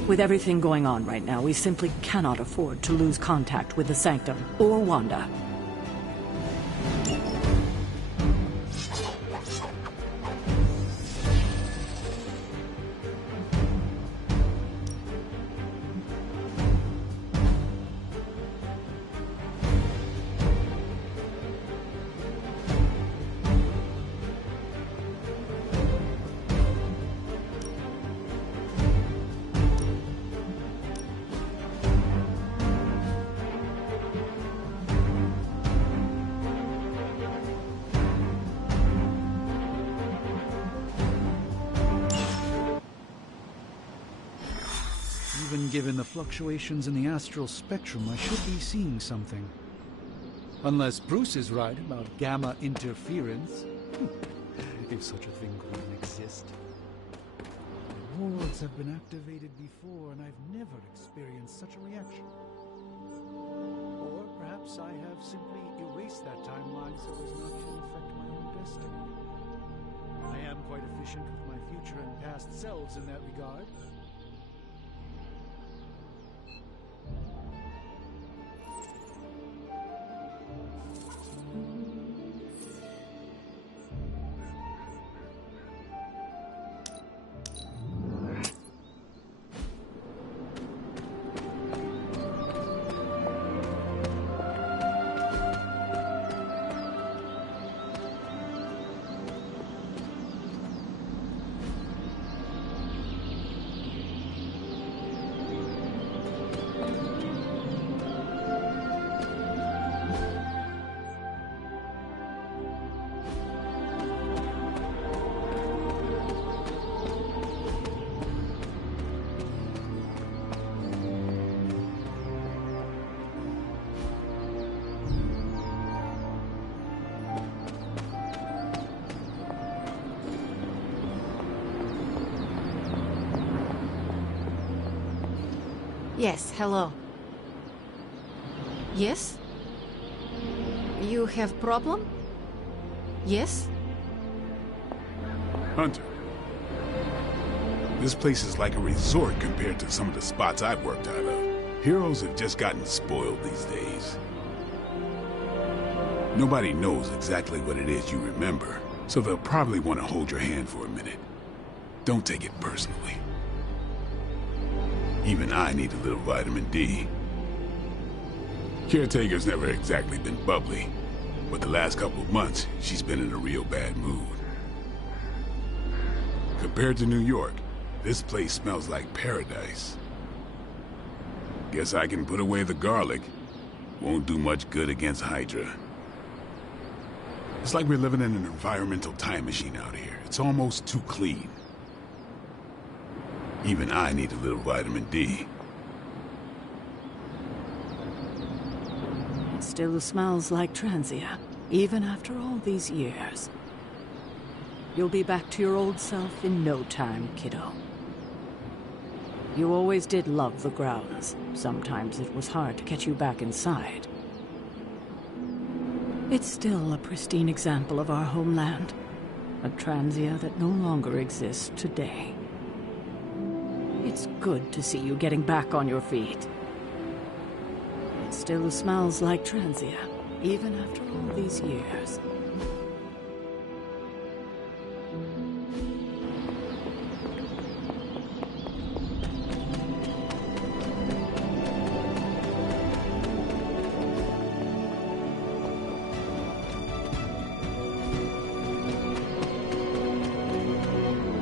With everything going on right now, we simply cannot afford to lose contact with the Sanctum or Wanda. Even given the fluctuations in the astral spectrum, I should be seeing something. Unless Bruce is right about gamma interference. If such a thing could even exist. The wards have been activated before, and I've never experienced such a reaction. Or perhaps I have simply erased that timeline so as not to affect my own destiny. I am quite efficient with my future and past selves in that regard. Yes, hello. Yes? You have problem? Yes? Hunter. This place is like a resort compared to some of the spots I've worked out of. Heroes have just gotten spoiled these days. Nobody knows exactly what it is you remember, so they'll probably want to hold your hand for a minute. Don't take it personally. Even I need a little vitamin D. Caretaker's never exactly been bubbly, but the last couple of months, she's been in a real bad mood. Compared to New York, this place smells like paradise. Guess I can put away the garlic. Won't do much good against Hydra. It's like we're living in an environmental time machine out here. It's almost too clean. Even I need a little vitamin D. It still smells like Transia, even after all these years. You'll be back to your old self in no time, kiddo. You always did love the grounds. Sometimes it was hard to get you back inside. It's still a pristine example of our homeland. A Transia that no longer exists today. It's good to see you getting back on your feet. It still smells like Transia, even after all these years.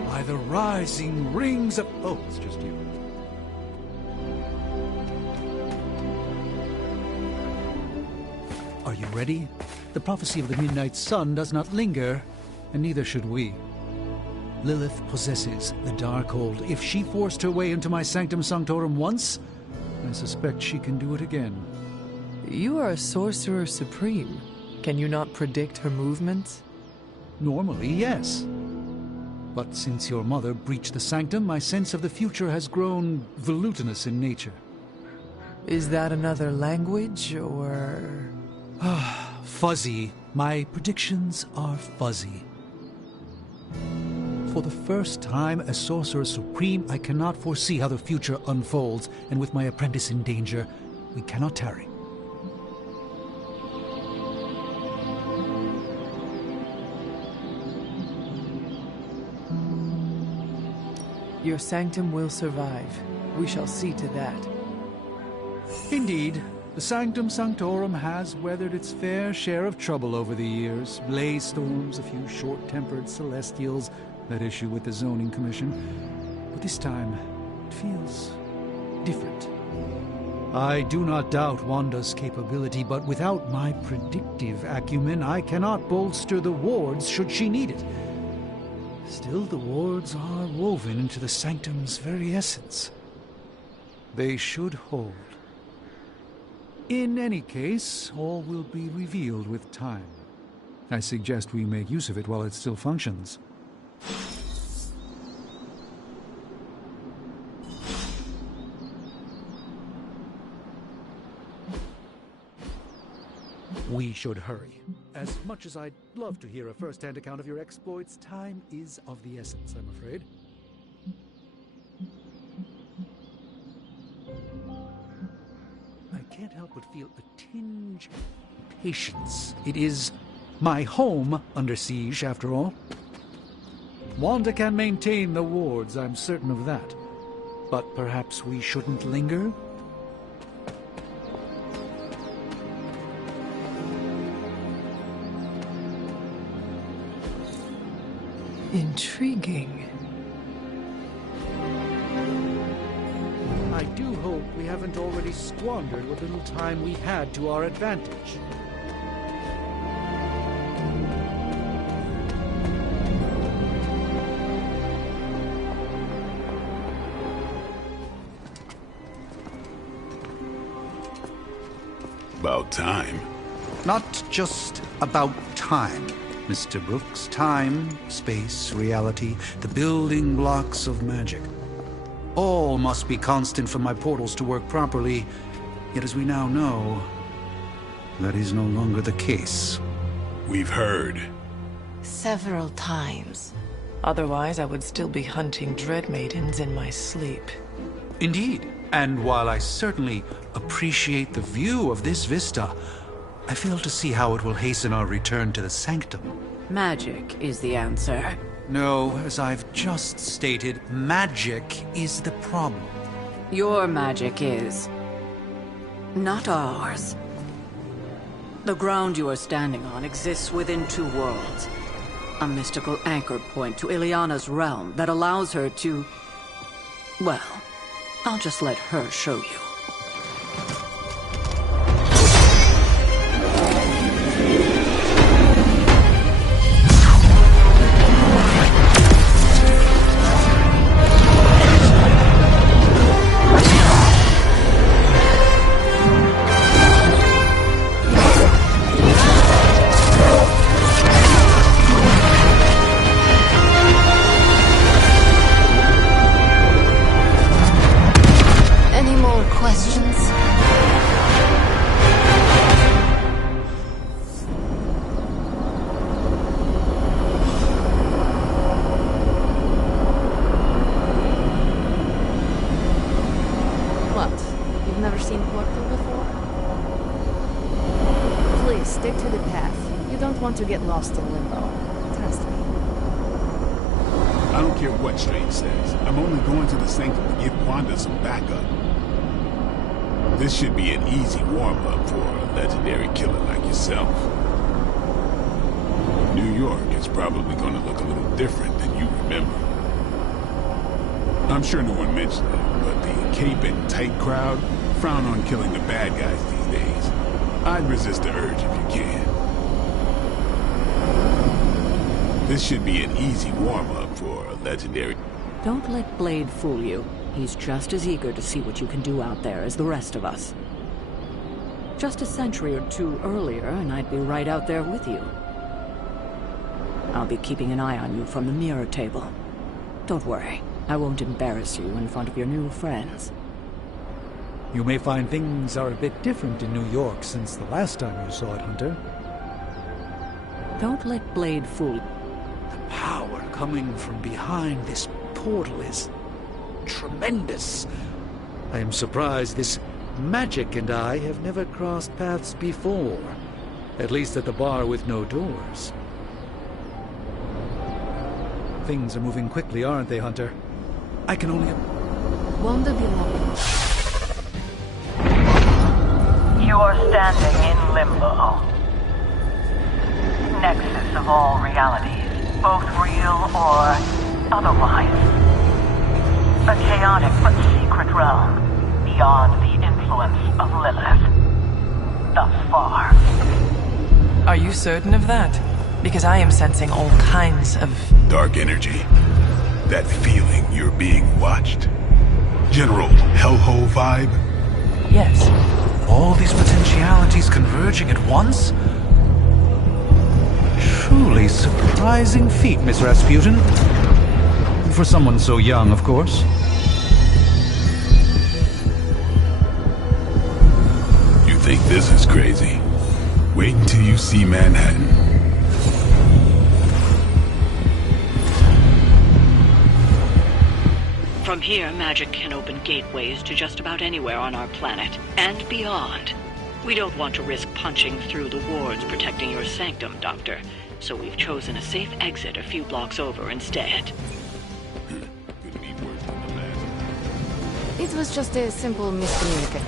By the rising rings of... Oh, it's just you. Are you ready? The prophecy of the Midnight Sun does not linger, and neither should we. Lilith possesses the Darkhold. If she forced her way into my Sanctum Sanctorum once, I suspect she can do it again. You are a sorcerer supreme. Can you not predict her movements? Normally, yes. But since your mother breached the Sanctum, my sense of the future has grown villainous in nature. Is that another language, or...? Fuzzy. My predictions are fuzzy. For the first time as Sorcerer Supreme, I cannot foresee how the future unfolds, and with my apprentice in danger, we cannot tarry. Your sanctum will survive. We shall see to that. Indeed. The Sanctum Sanctorum has weathered its fair share of trouble over the years. Blaze storms, a few short-tempered celestials that issue with the Zoning Commission. But this time, it feels different. I do not doubt Wanda's capability, but without my predictive acumen, I cannot bolster the wards should she need it. Still, the wards are woven into the Sanctum's very essence. They should hold. In any case, all will be revealed with time. I suggest we make use of it while it still functions. We should hurry. As much as I'd love to hear a first-hand account of your exploits, time is of the essence, I'm afraid. I can't help but feel a tinge of patience. It is my home under siege, after all. Wanda can maintain the wards, I'm certain of that. But perhaps we shouldn't linger? Intriguing. I do hope we haven't already squandered what little time we had to our advantage. About time. Not just about time, Mr. Brooks. Time, space, reality, the building blocks of magic. All must be constant for my portals to work properly, yet as we now know, that is no longer the case. We've heard. Several times. Otherwise, I would still be hunting Dread Maidens in my sleep. Indeed. And while I certainly appreciate the view of this vista, I fail to see how it will hasten our return to the Sanctum. Magic is the answer. No, as I've just stated, magic is the problem. Your magic is. Not ours. The ground you are standing on exists within two worlds. A mystical anchor point to Ileana's realm that allows her to... Well, I'll just let her show you. To get lost in limbo. Trust me. I don't care what Strange says. I'm only going to the Sanctum to give Wanda some backup. This should be an easy warm-up for a legendary killer like yourself. New York is probably going to look a little different than you remember. I'm sure no one mentioned it, but the cape and tight crowd frown on killing the bad guys these days. I'd resist the urge if you can. This should be an easy warm-up for a legendary... Don't let Blade fool you. He's just as eager to see what you can do out there as the rest of us. Just a century or two earlier, and I'd be right out there with you. I'll be keeping an eye on you from the mirror table. Don't worry, I won't embarrass you in front of your new friends. You may find things are a bit different in New York since the last time you saw it, Hunter. Don't let Blade fool you. Power coming from behind this portal is tremendous. I am surprised this magic and I have never crossed paths before. At least at the bar with no doors. Things are moving quickly, aren't they, Hunter? I can only... Wanda belong. You are standing in limbo. Nexus of all realities. Both real or otherwise. A chaotic but secret realm beyond the influence of Lilith. Thus far. Are you certain of that? Because I am sensing all kinds of... dark energy. That feeling you're being watched. General hellhole vibe? Yes. All these potentialities converging at once? Truly surprising feat, Miss Rasputin. For someone so young, of course. You think this is crazy? Wait until you see Manhattan. From here, magic can open gateways to just about anywhere on our planet, and beyond. We don't want to risk punching through the wards protecting your sanctum, Doctor. So we've chosen a safe exit a few blocks over instead. It was just a simple miscommunication.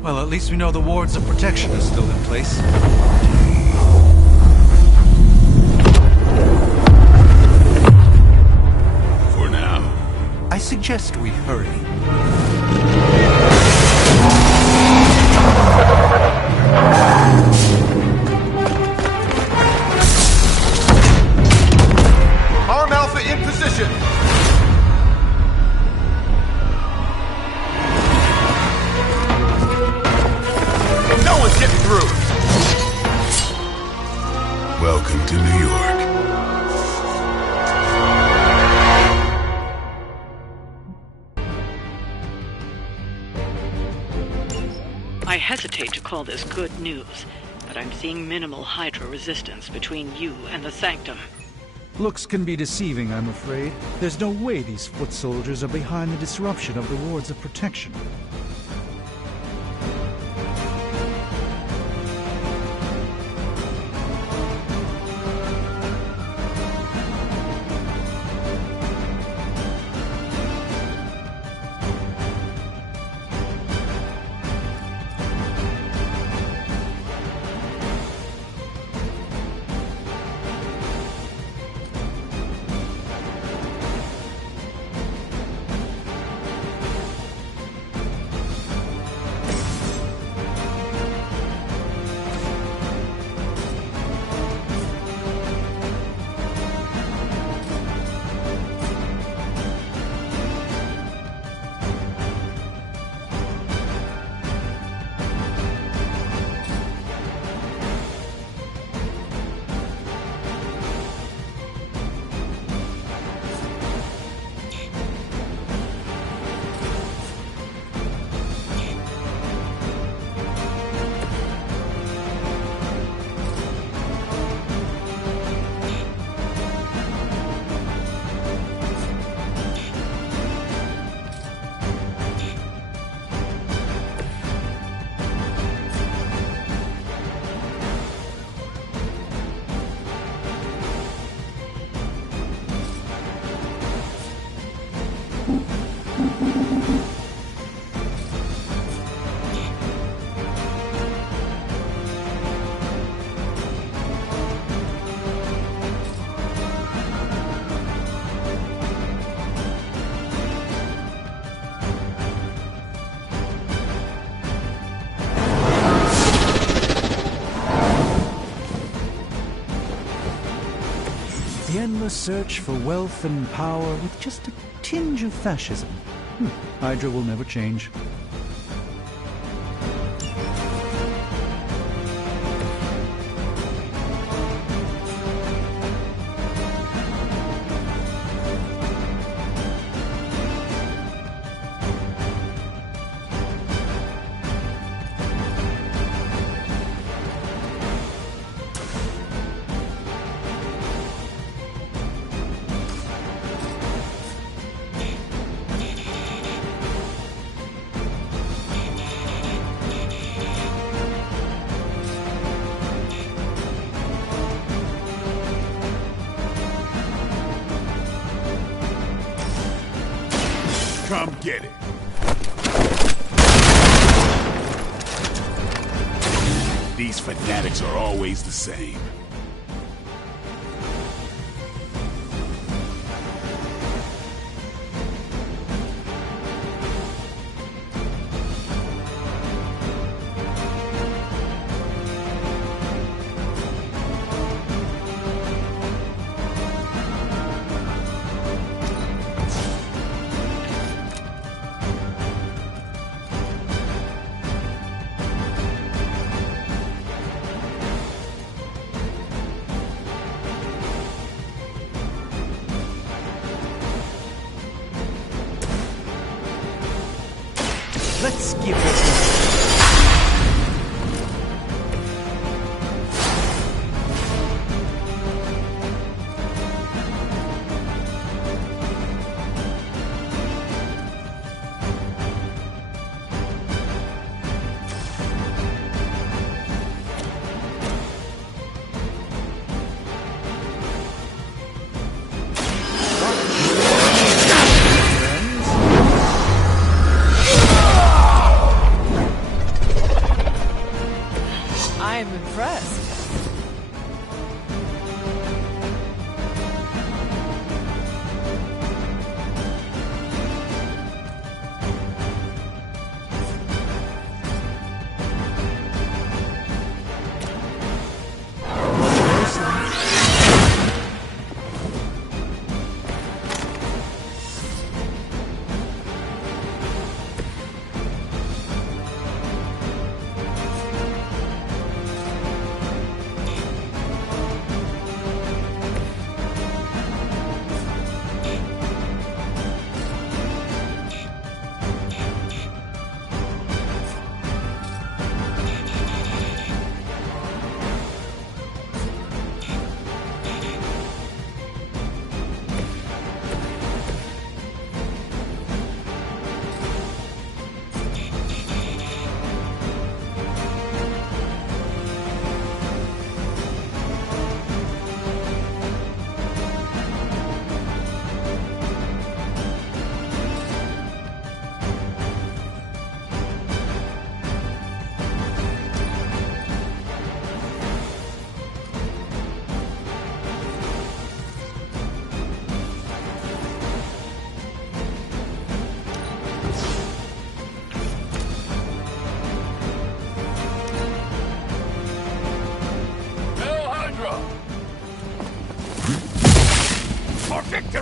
Well, at least we know the wards of protection are still in place. For now. I suggest we hurry. Arm Alpha in position! I hesitate to call this good news, but I'm seeing minimal Hydra resistance between you and the Sanctum. Looks can be deceiving, I'm afraid. There's no way these foot soldiers are behind the disruption of the wards of protection. The endless search for wealth and power with just a tinge of fascism. Hydra will never change. Come get it. These fanatics are always the same. Let's give this I'm impressed.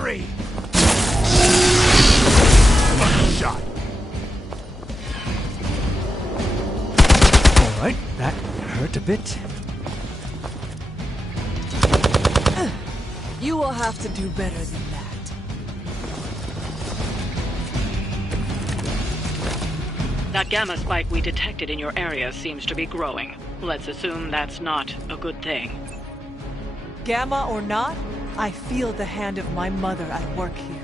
Hurry! Lucky shot. All right, that hurt a bit. You will have to do better than that. That gamma spike we detected in your area seems to be growing. Let's assume that's not a good thing. Gamma or not, I feel the hand of my mother at work here.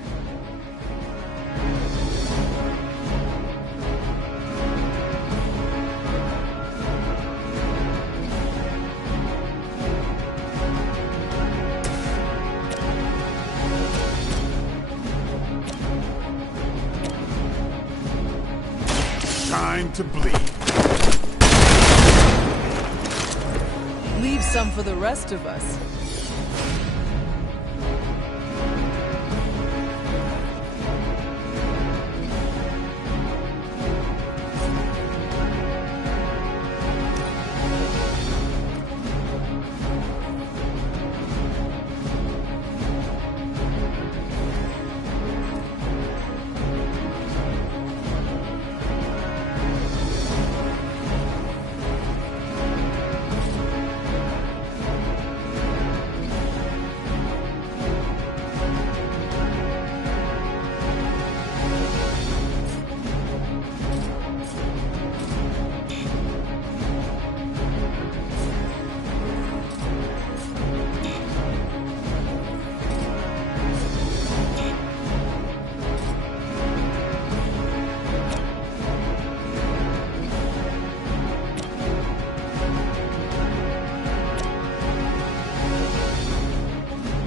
Time to bleed. Leave some for the rest of us.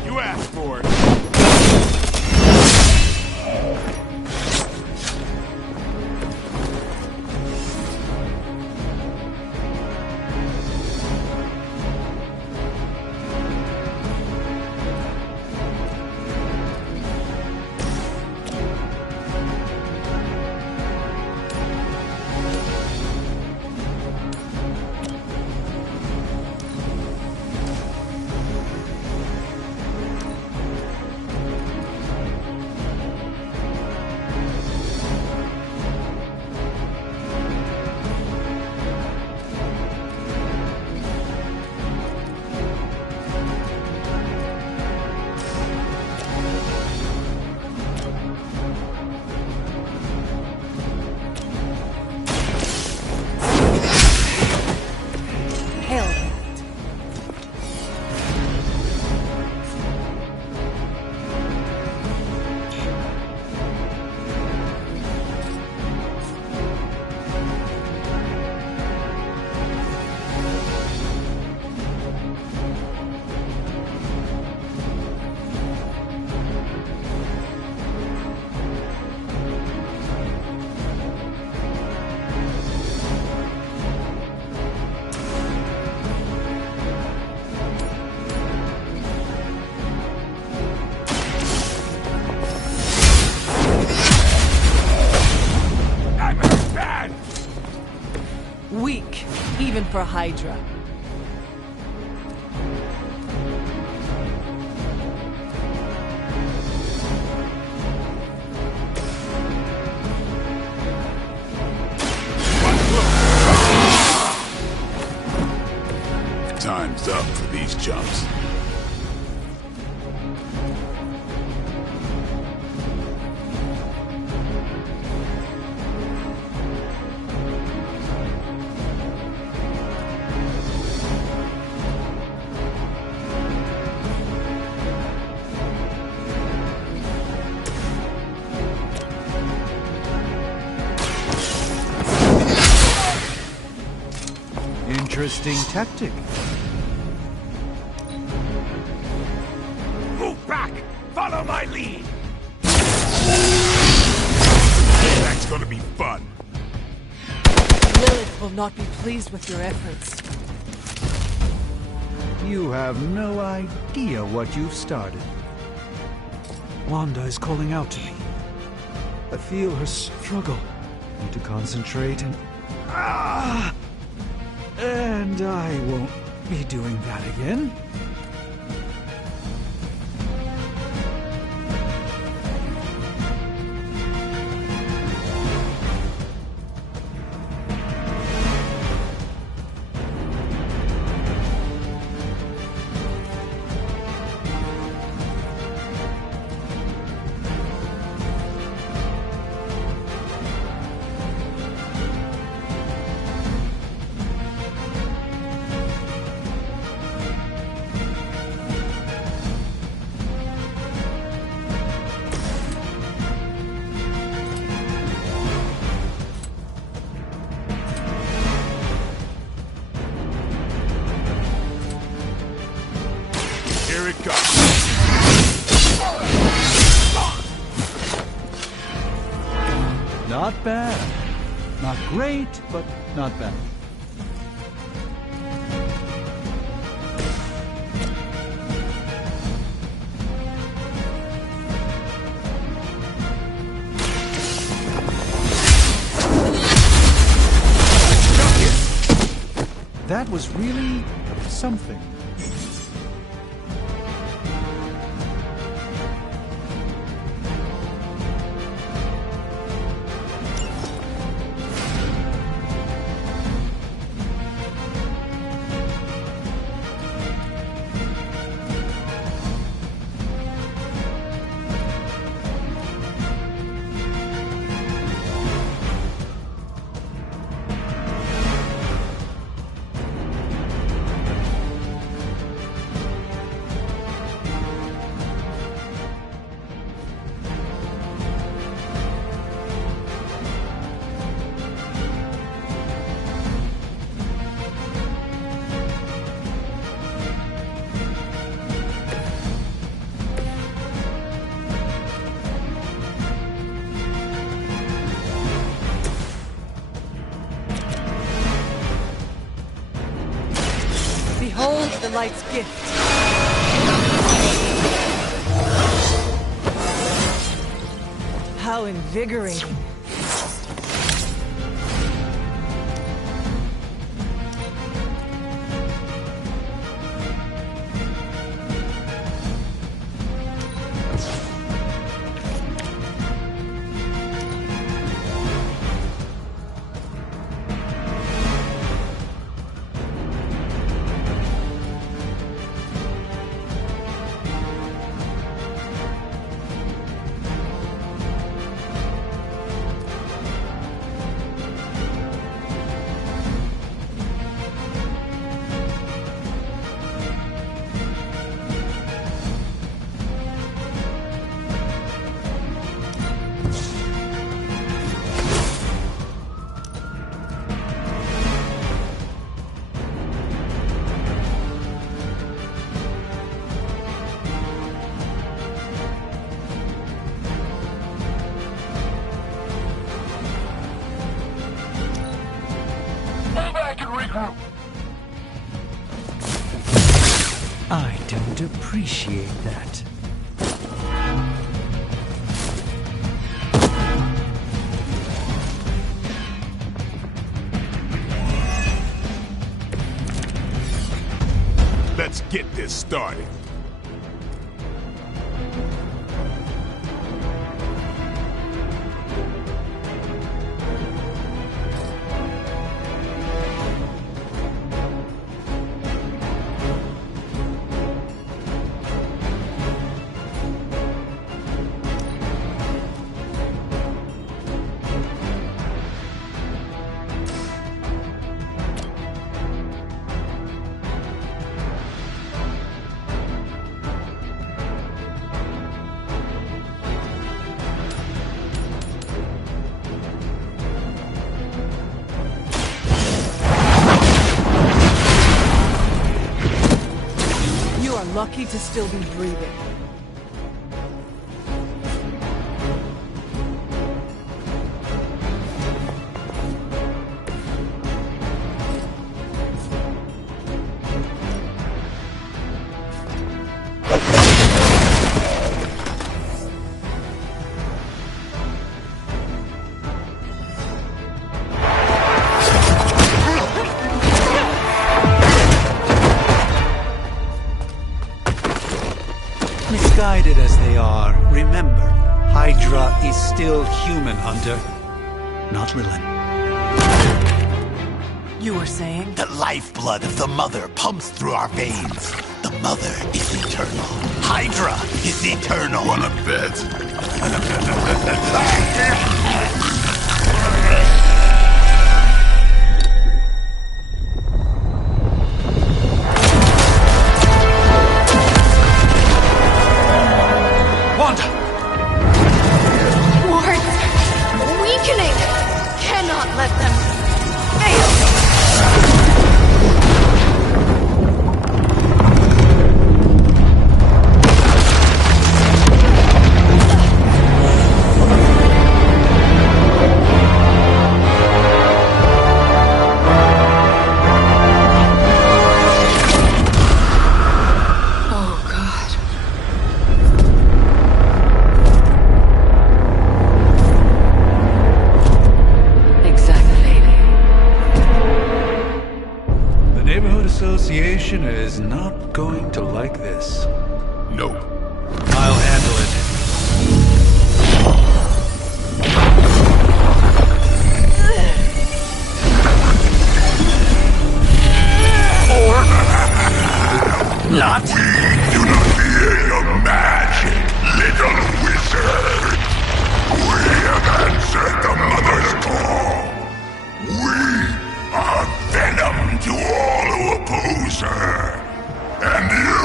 You asked for it. Weak, even for Hydra. Time's up for these chumps. Interesting tactic. Move back! Follow my lead! That's gonna be fun. Lilith will not be pleased with your efforts. You have no idea what you've started. Wanda is calling out to me. I feel her struggle. Need to concentrate and... And I won't be doing that again. Here it comes. Not bad. Not great, but not bad. That was really something. Behold the light's gift. How invigorating. I don't appreciate that. Let's get this started. Lucky to still be breathing. Misguided as they are, remember, Hydra is still human, Hunter. Not Lilith. You were saying? The lifeblood of the Mother pumps through our veins. The Mother is eternal. Hydra is eternal. Wanna bet? Association is not going to like this. Nope. I'll handle it. Not. We do not fear your magic, little wizard. We have answered the Mother's call. We are venom to all who oppose her. And you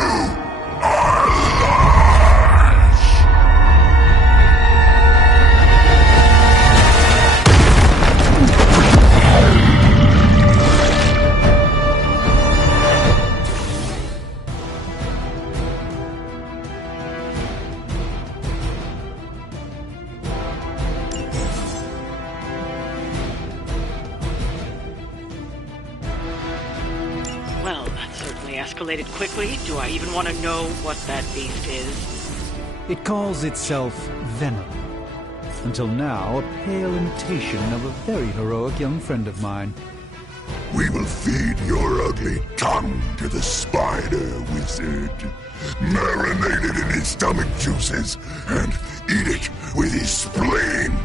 are large. Well, that certainly escalated quickly. Do I even want to know what that beast is? It calls itself Venom. Until now, a pale imitation of a very heroic young friend of mine. We will feed your ugly tongue to the spider wizard. Marinate it in his stomach juices and eat it with his spleen.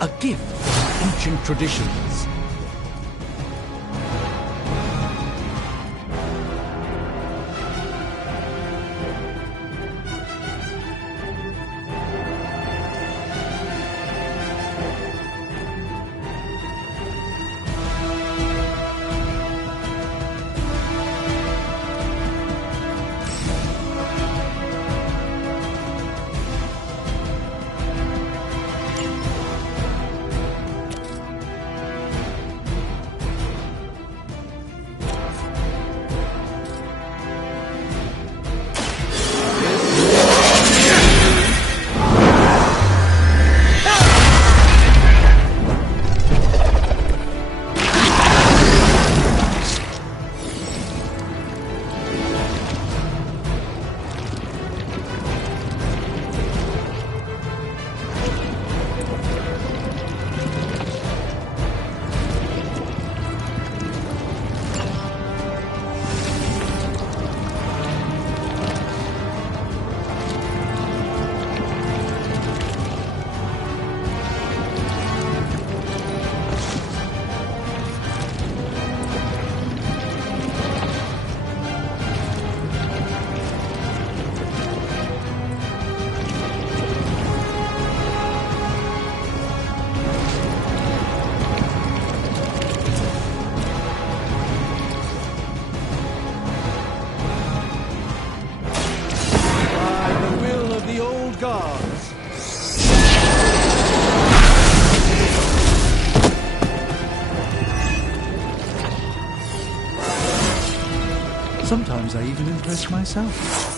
A gift of ancient traditions. Sometimes I even impress myself.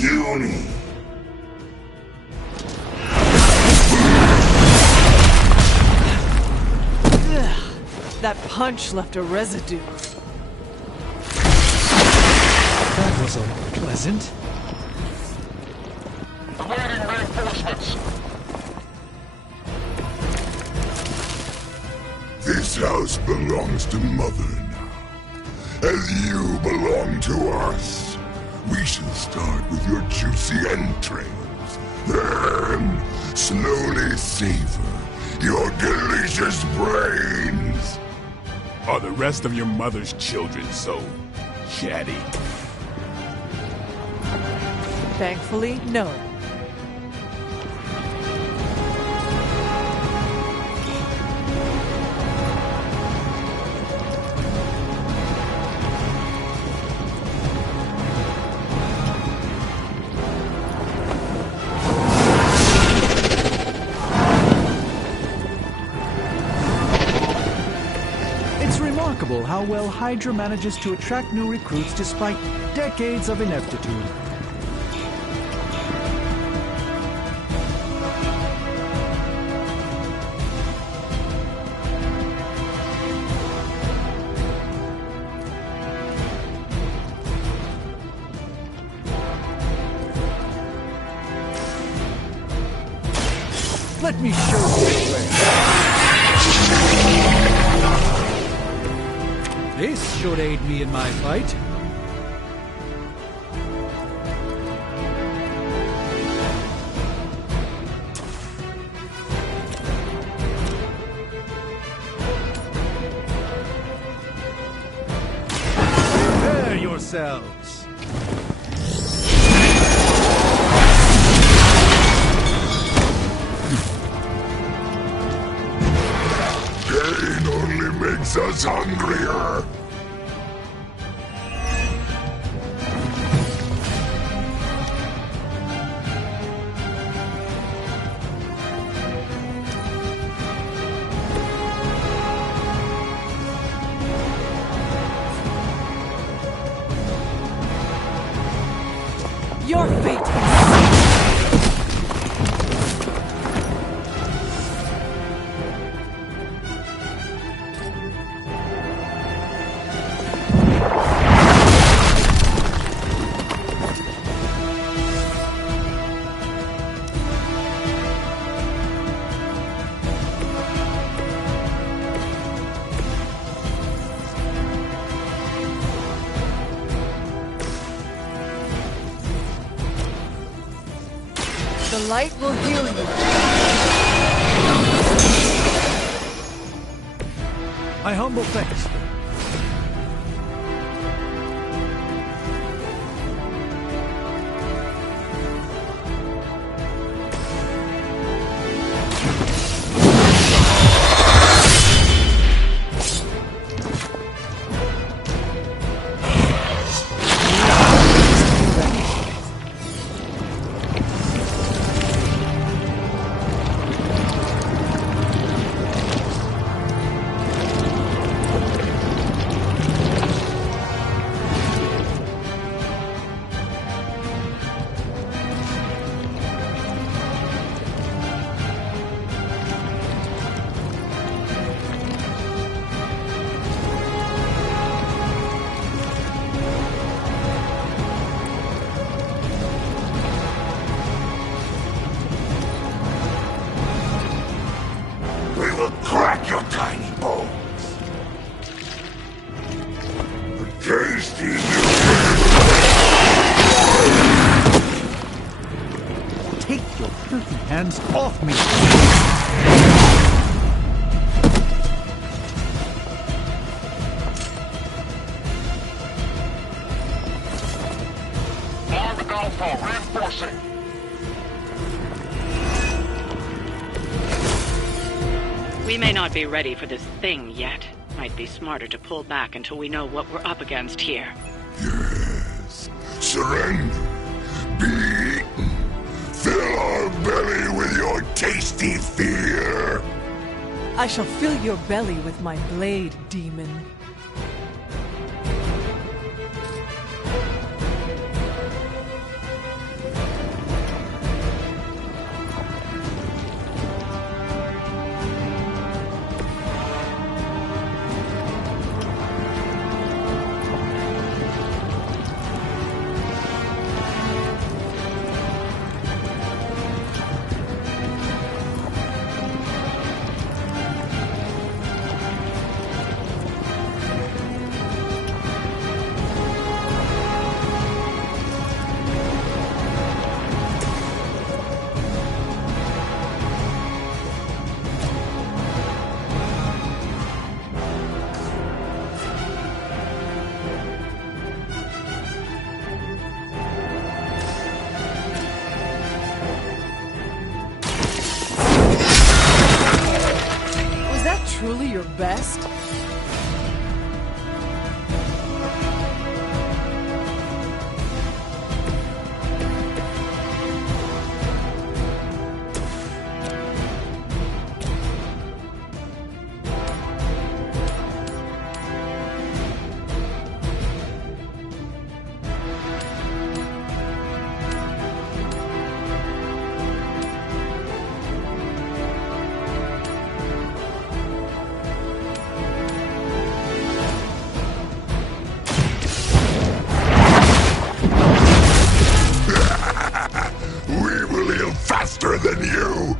puny. Ugh, that punch left a residue. That was unpleasant. Awaiting reinforcements. This house belongs to Mother now, as you belong to us. We shall start with your juicy entrails, then slowly savor your delicious brains. Are the rest of your mother's children so chatty? Thankfully, no. How well Hydra manages to attract new recruits despite decades of ineptitude. Let me show you the way. This should aid me in my fight. Prepare yourselves. Pain only makes us hungrier. Your fate The light will heal you. My humble thanks. Crack your tiny bones. A tasty new Take your filthy hands off me! Armed Alpha reinforcing. We may not be ready for this thing yet. Might be smarter to pull back until we know what we're up against here. Yes. Surrender. Be eaten. Fill our belly with your tasty fear. I shall fill your belly with my blade, demon. best? Faster than you!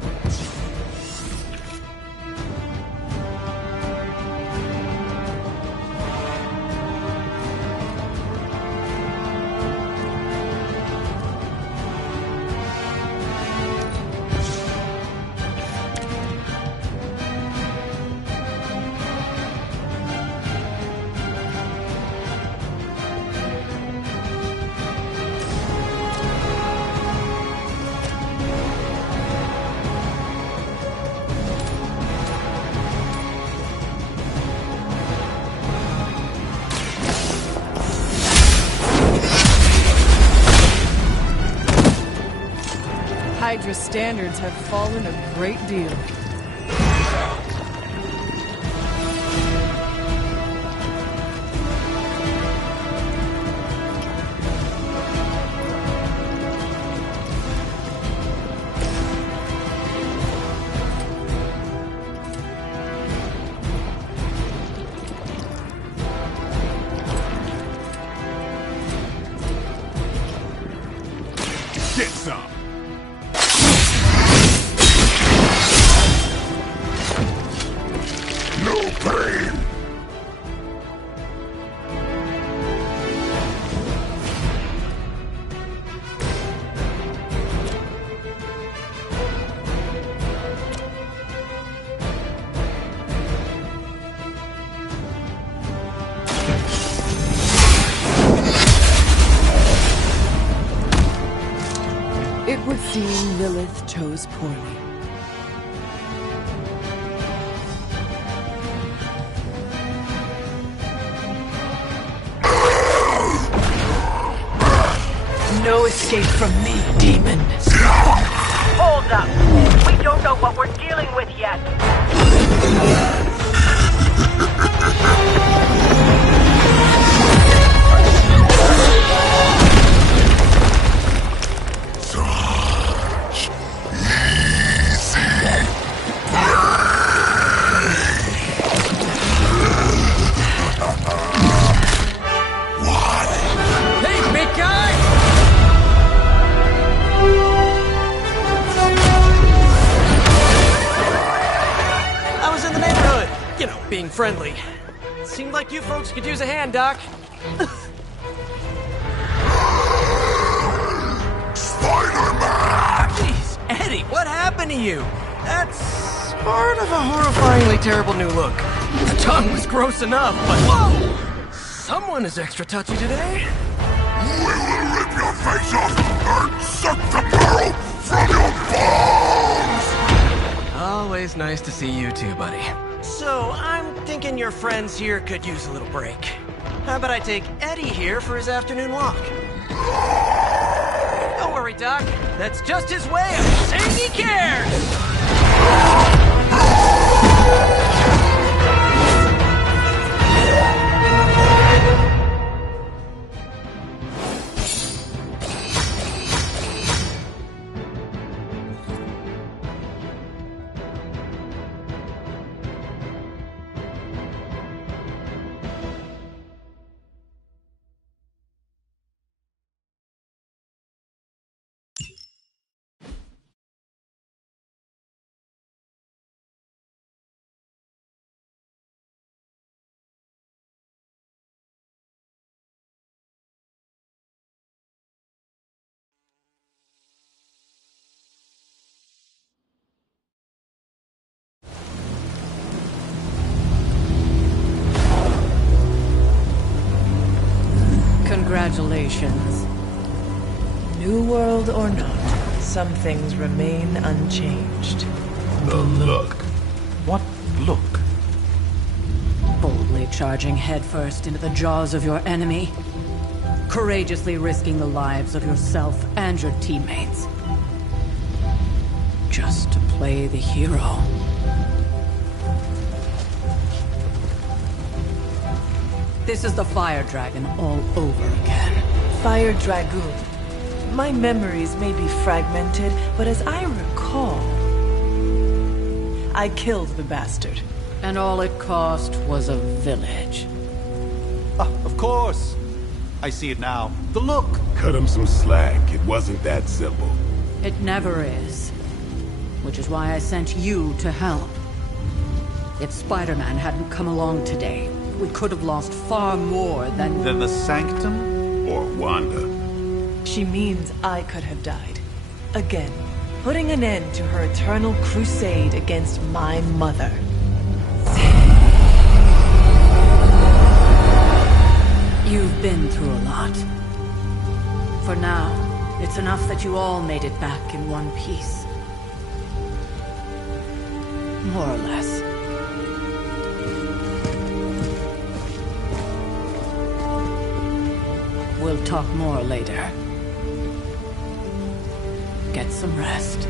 Hydra standards have fallen a great deal. Get some! No pain! It would seem Lilith chose poorly. No escape from me, demon. Hold up. We don't know what we're dealing with yet. Being friendly. Seemed like you folks could use a hand, Doc. Spider-Man! Jeez, Eddie, what happened to you? That's part of a horrifyingly terrible new look. The tongue was gross enough, but whoa! Someone is extra touchy today. We will rip your face off and suck the marrow from your bones! Always nice to see you too, buddy. So, I'm thinking your friends here could use a little break. How about I take Eddie here for his afternoon walk? Don't worry, Doc. That's just his way of saying he cares! Congratulations. New world or not, some things remain unchanged. The look. What look? charging headfirst into the jaws of your enemy, courageously risking the lives of yourself and your teammates, just to play the hero. This is the Fire Dragon all over again. Fire Dragoon. My memories may be fragmented, but as I recall, I killed the bastard. And all it cost was a village. Of course. I see it now. The look. Cut him some slack. It wasn't that simple. It never is. Which is why I sent you to help. If Spider-Man hadn't come along today, we could have lost far more than... Than the Sanctum? Or Wanda. She means I could have died. Again, putting an end to her eternal crusade against my mother. You've been through a lot. For now, it's enough that you all made it back in one piece. More or less. We'll talk more later. Get some rest.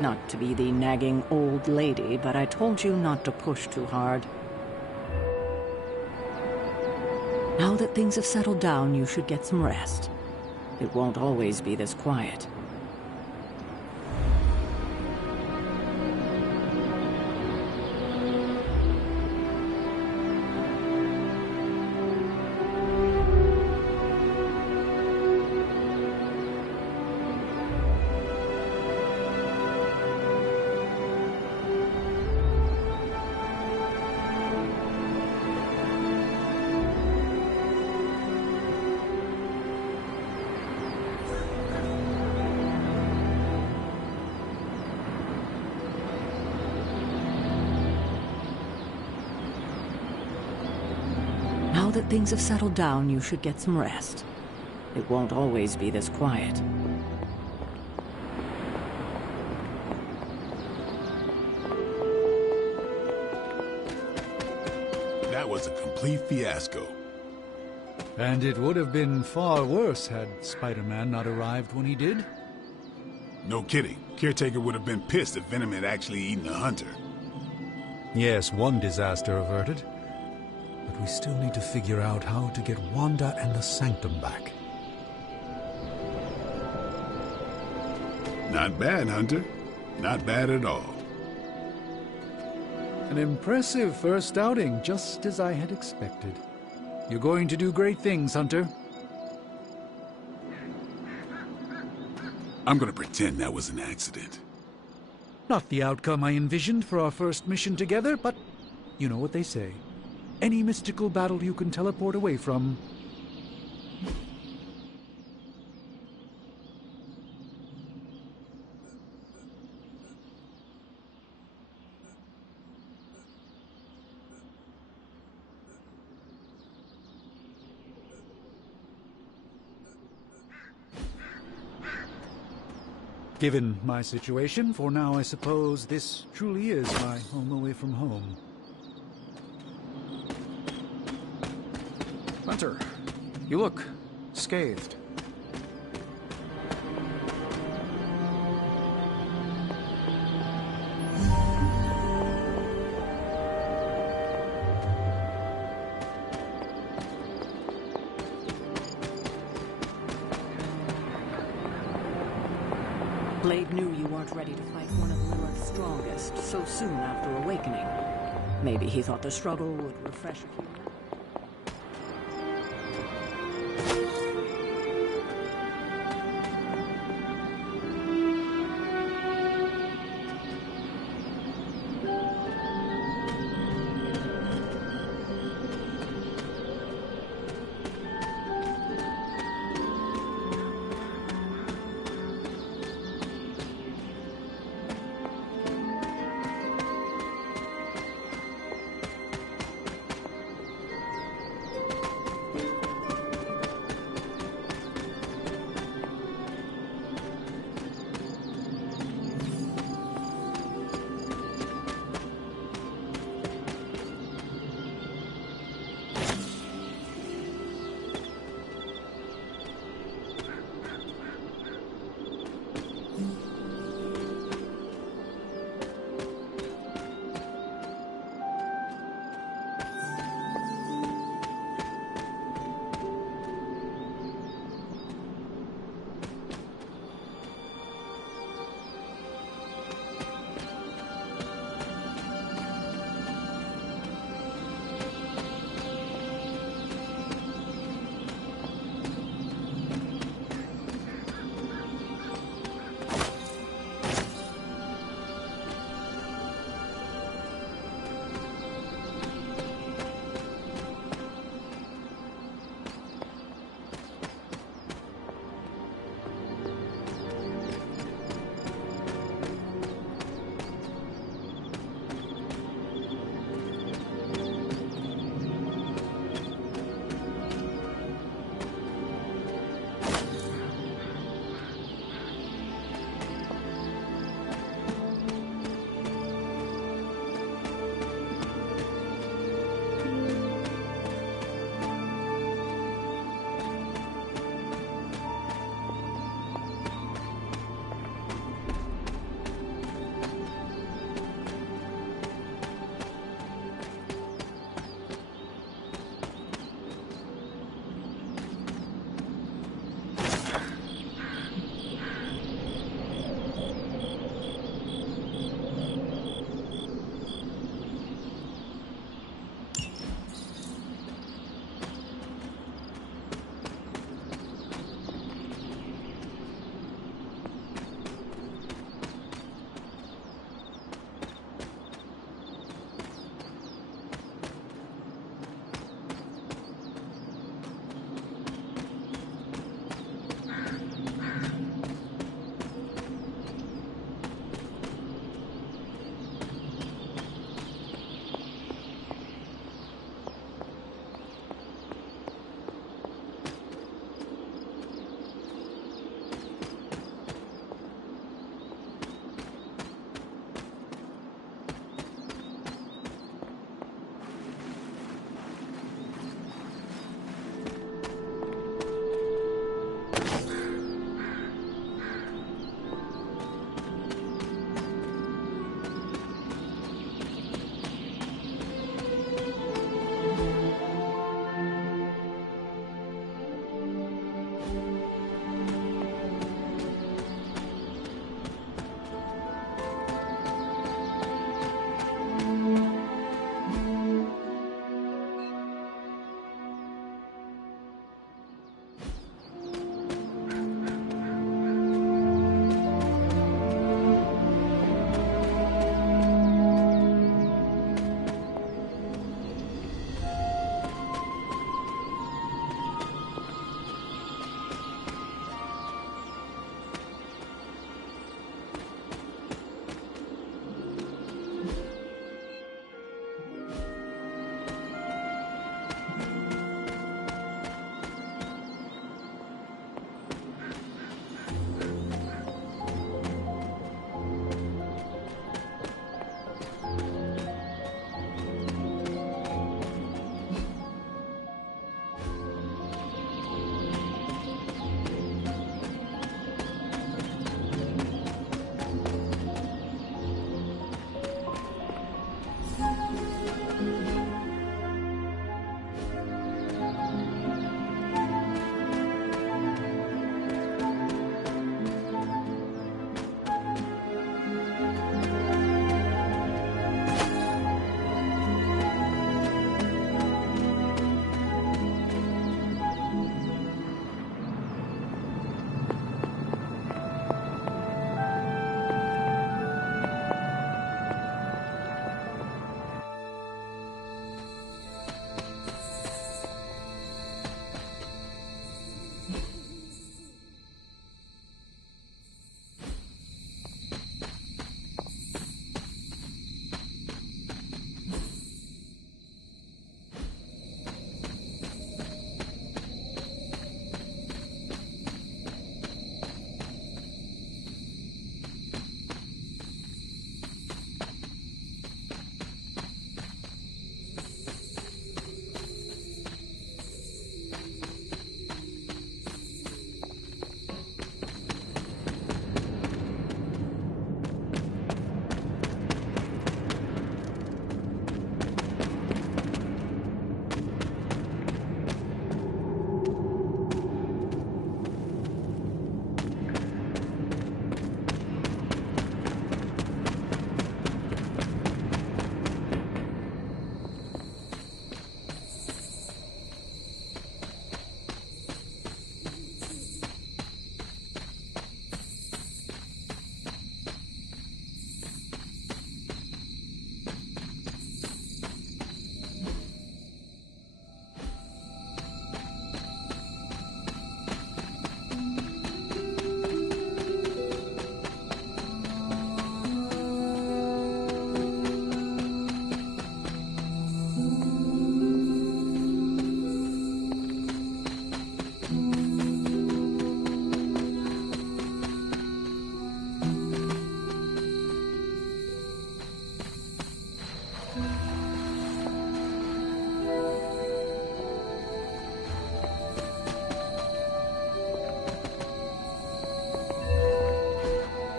Not to be the nagging old lady, but I told you not to push too hard. Now that things have settled down, you should get some rest. It won't always be this quiet. Now that things have settled down, you should get some rest. It won't always be this quiet. That was a complete fiasco. And it would have been far worse had Spider-Man not arrived when he did. No kidding. Caretaker would have been pissed if Venom had actually eaten a hunter. Yes, one disaster averted. But we still need to figure out how to get Wanda and the Sanctum back. Not bad, Hunter. Not bad at all. An impressive first outing, just as I had expected. You're going to do great things, Hunter. I'm gonna pretend that was an accident. Not the outcome I envisioned for our first mission together, but you know what they say. Any mystical battle you can teleport away from. Given my situation, for now I suppose this truly is my home away from home. Hunter, you look scathed. Blade knew you weren't ready to fight one of Lilith's strongest so soon after awakening. Maybe he thought the struggle would refresh a few.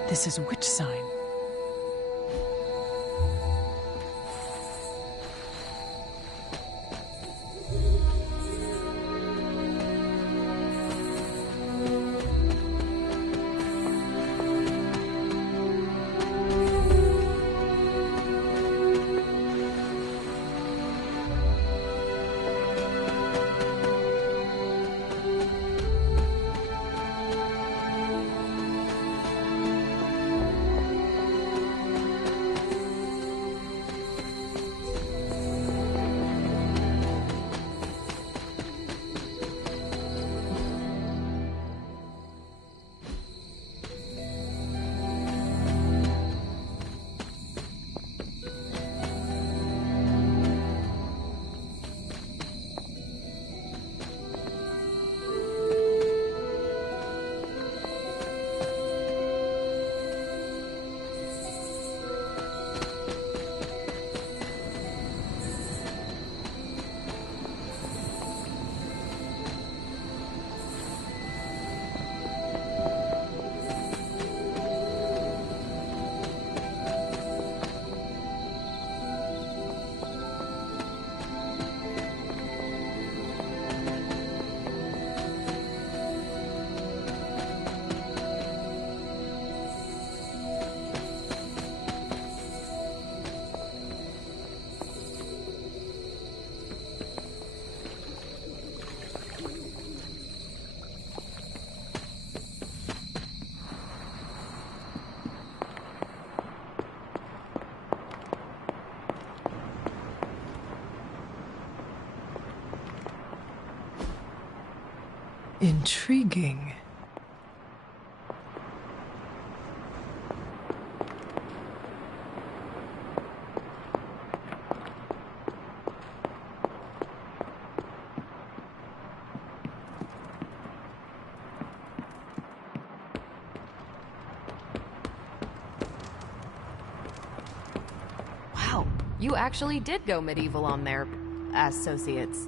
This is which sign? Intriguing. Wow, you actually did go medieval on their associates.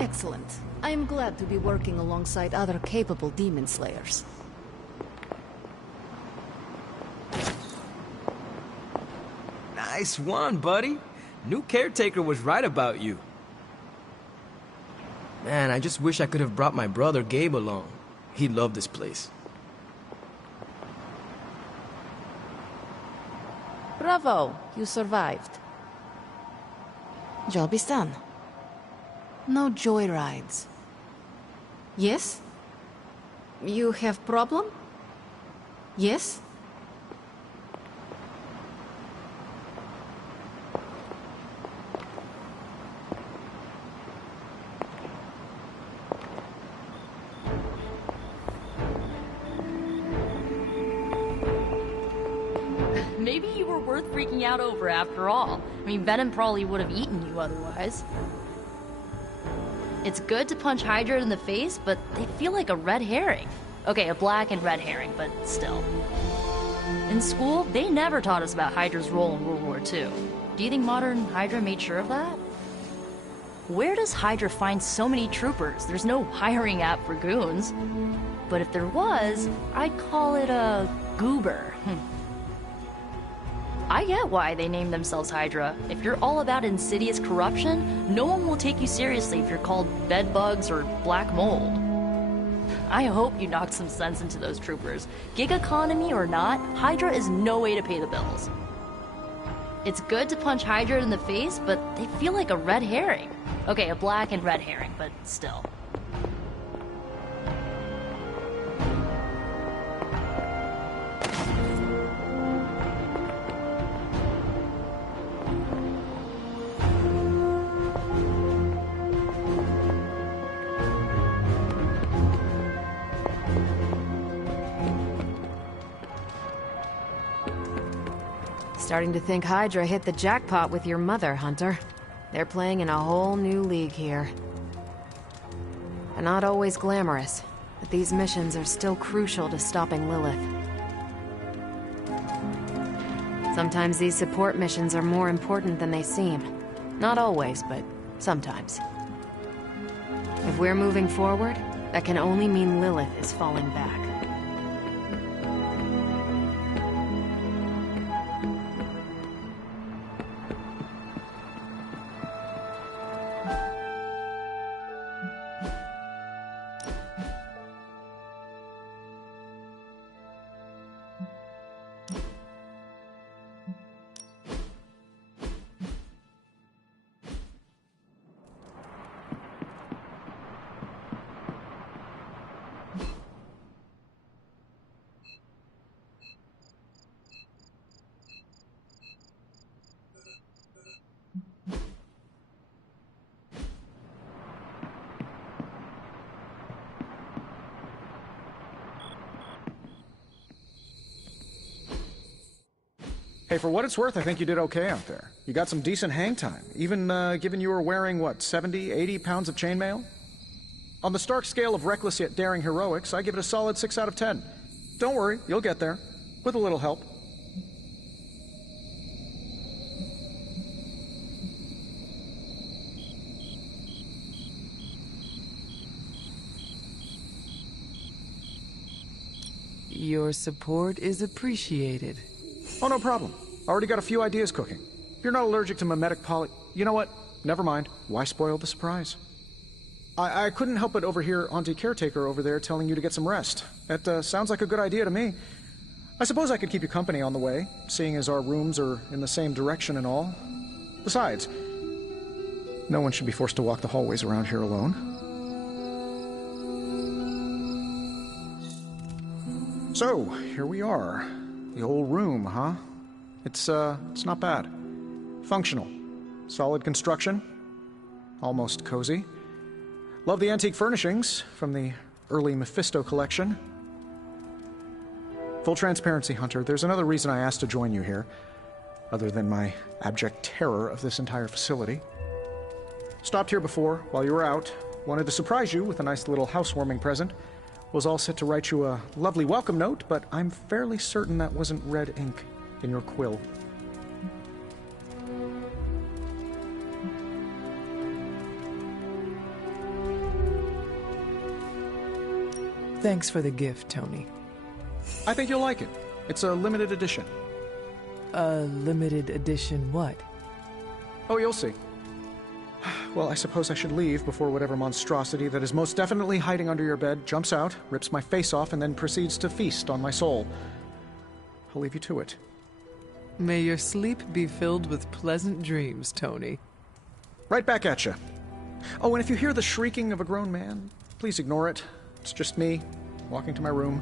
Excellent. I am glad to be working alongside other capable demon slayers. Nice one, buddy. New caretaker was right about you. Man, I just wish I could have brought my brother Gabe along. He'd love this place. Bravo, you survived. Job is done. No joyrides. Yes? You have problem? Yes? Maybe you were worth freaking out over after all. I mean, Venom probably would have eaten you otherwise. It's good to punch Hydra in the face, but they feel like a red herring. Okay, a black and red herring, but still. In school, they never taught us about Hydra's role in World War II. Do you think modern Hydra made sure of that? Where does Hydra find so many troopers? There's no hiring app for goons. But if there was, I'd call it a goober. I get why they named themselves Hydra. If you're all about insidious corruption, no one will take you seriously if you're called bedbugs or black mold. I hope you knocked some sense into those troopers. Gig economy or not, Hydra is no way to pay the bills. It's good to punch Hydra in the face, but they feel like a red herring. Okay, a black and red herring, but still. Starting to think Hydra hit the jackpot with your mother, Hunter. They're playing in a whole new league here. They're not always glamorous, but these missions are still crucial to stopping Lilith. Sometimes these support missions are more important than they seem. Not always, but sometimes. If we're moving forward, that can only mean Lilith is falling back. Hey, for what it's worth, I think you did okay out there. You got some decent hang time, even given you were wearing, what, 70, 80 pounds of chainmail? On the Stark scale of reckless yet daring heroics, I give it a solid 6 out of 10. Don't worry, you'll get there. With a little help. Your support is appreciated. Oh, no problem. Already got a few ideas cooking. If you're not allergic to mimetic You know what? Never mind. Why spoil the surprise? I couldn't help but overhear Auntie Caretaker over there telling you to get some rest. That sounds like a good idea to me. I suppose I could keep you company on the way, seeing as our rooms are in the same direction and all. Besides, no one should be forced to walk the hallways around here alone. So, here we are. The old room, huh? It's not bad. Functional. Solid construction. Almost cozy. Love the antique furnishings from the early Mephisto collection. Full transparency, Hunter, there's another reason I asked to join you here, other than my abject terror of this entire facility. Stopped here before, while you were out. Wanted to surprise you with a nice little housewarming present. Was all set to write you a lovely welcome note, but I'm fairly certain that wasn't red ink in your quill. Thanks for the gift, Tony. I think you'll like it. It's a limited edition. A limited edition what? Oh, you'll see. Well, I suppose I should leave before whatever monstrosity that is most definitely hiding under your bed jumps out, rips my face off, and then proceeds to feast on my soul. I'll leave you to it. May your sleep be filled with pleasant dreams, Tony. Right back at you. Oh, and if you hear the shrieking of a grown man, please ignore it. It's just me, walking to my room.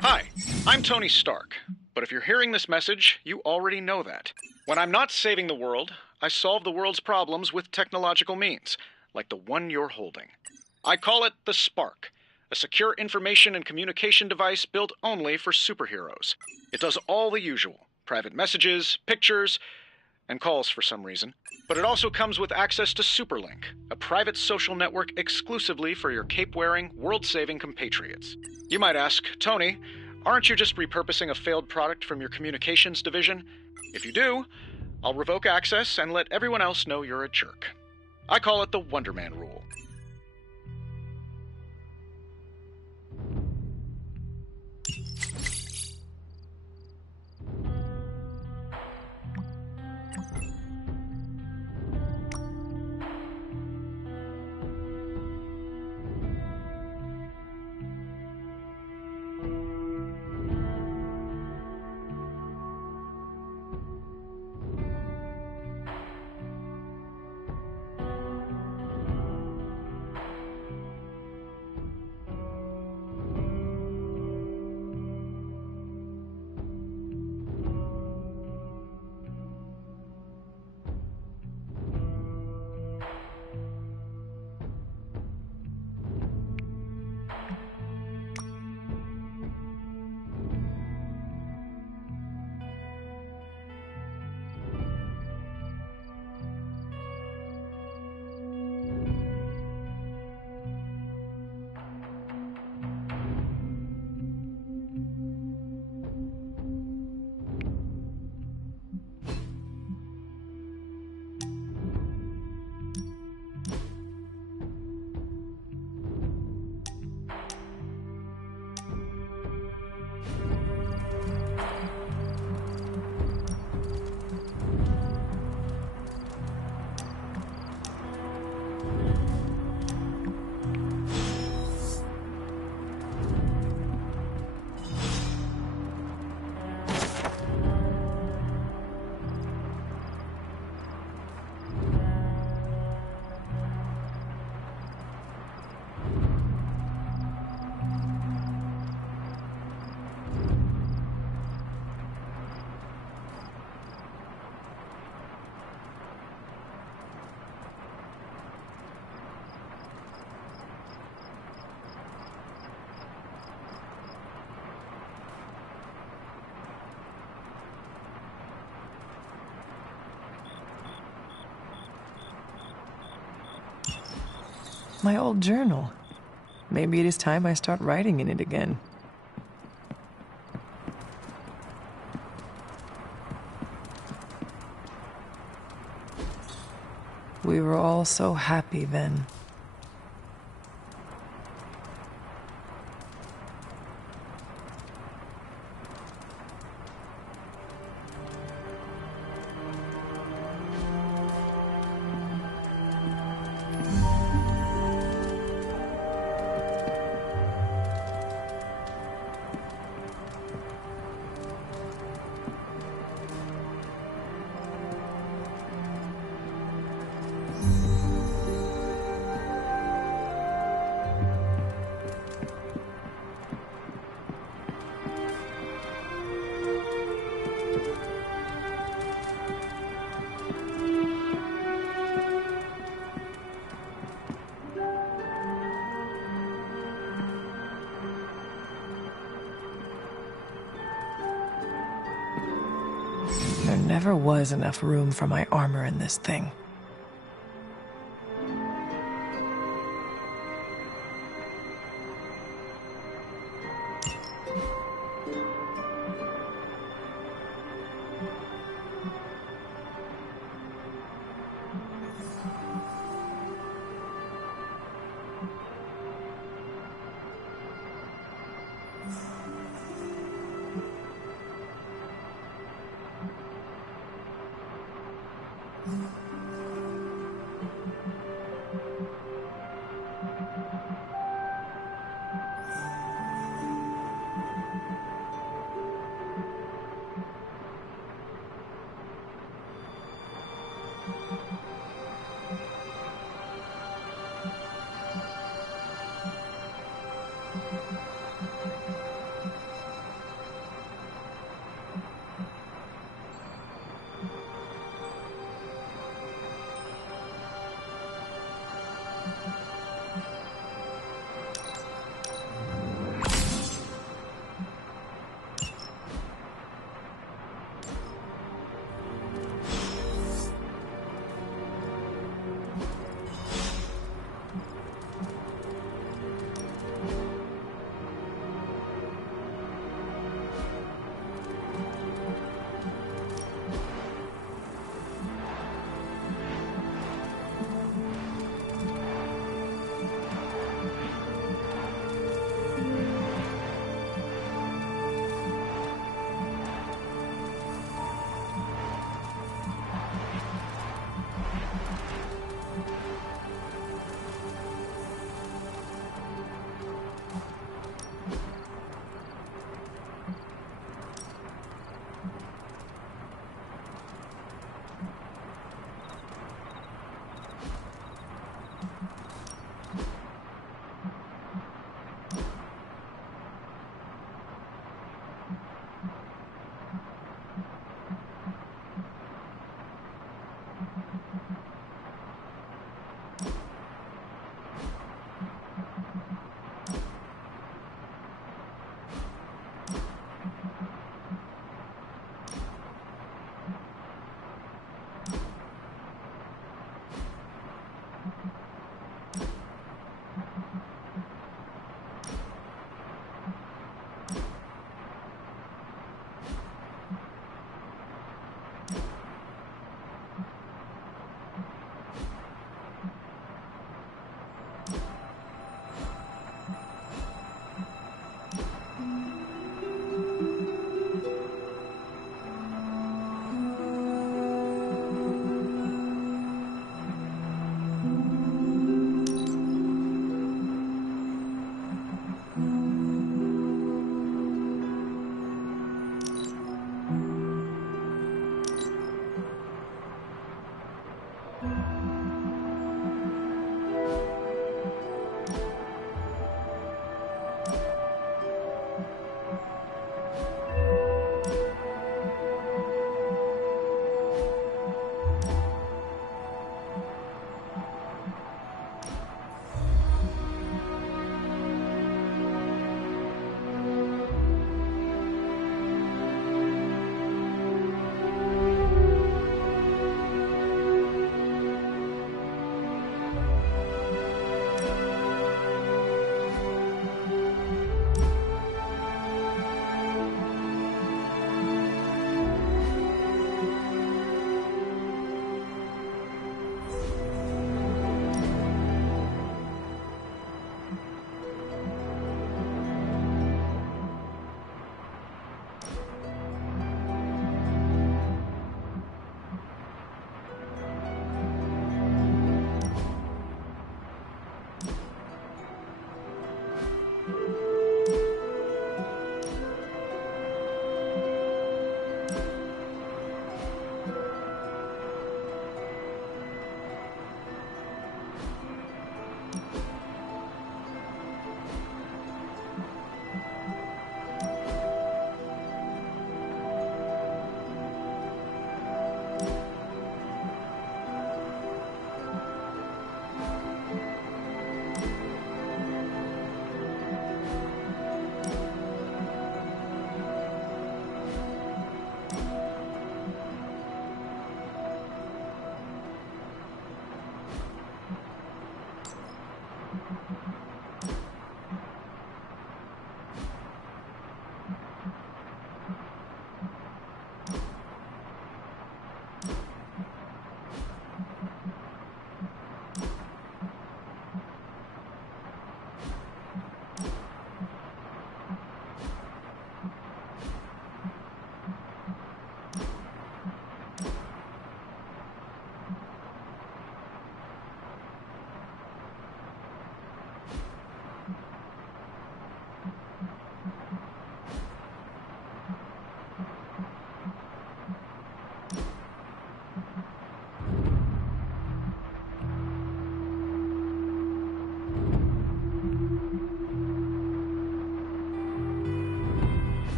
Hi, I'm Tony Stark, but if you're hearing this message, you already know that. When I'm not saving the world, I solve the world's problems with technological means, like the one you're holding. I call it the Spark, a secure information and communication device built only for superheroes. It does all the usual, private messages, pictures, and calls for some reason. But it also comes with access to Superlink, a private social network exclusively for your cape-wearing, world-saving compatriots. You might ask, Tony, aren't you just repurposing a failed product from your communications division? If you do, I'll revoke access and let everyone else know you're a jerk. I call it the Wonder Man rule. My old journal. Maybe it is time I start writing in it again. We were all so happy then. never was enough room for my armor in this thing.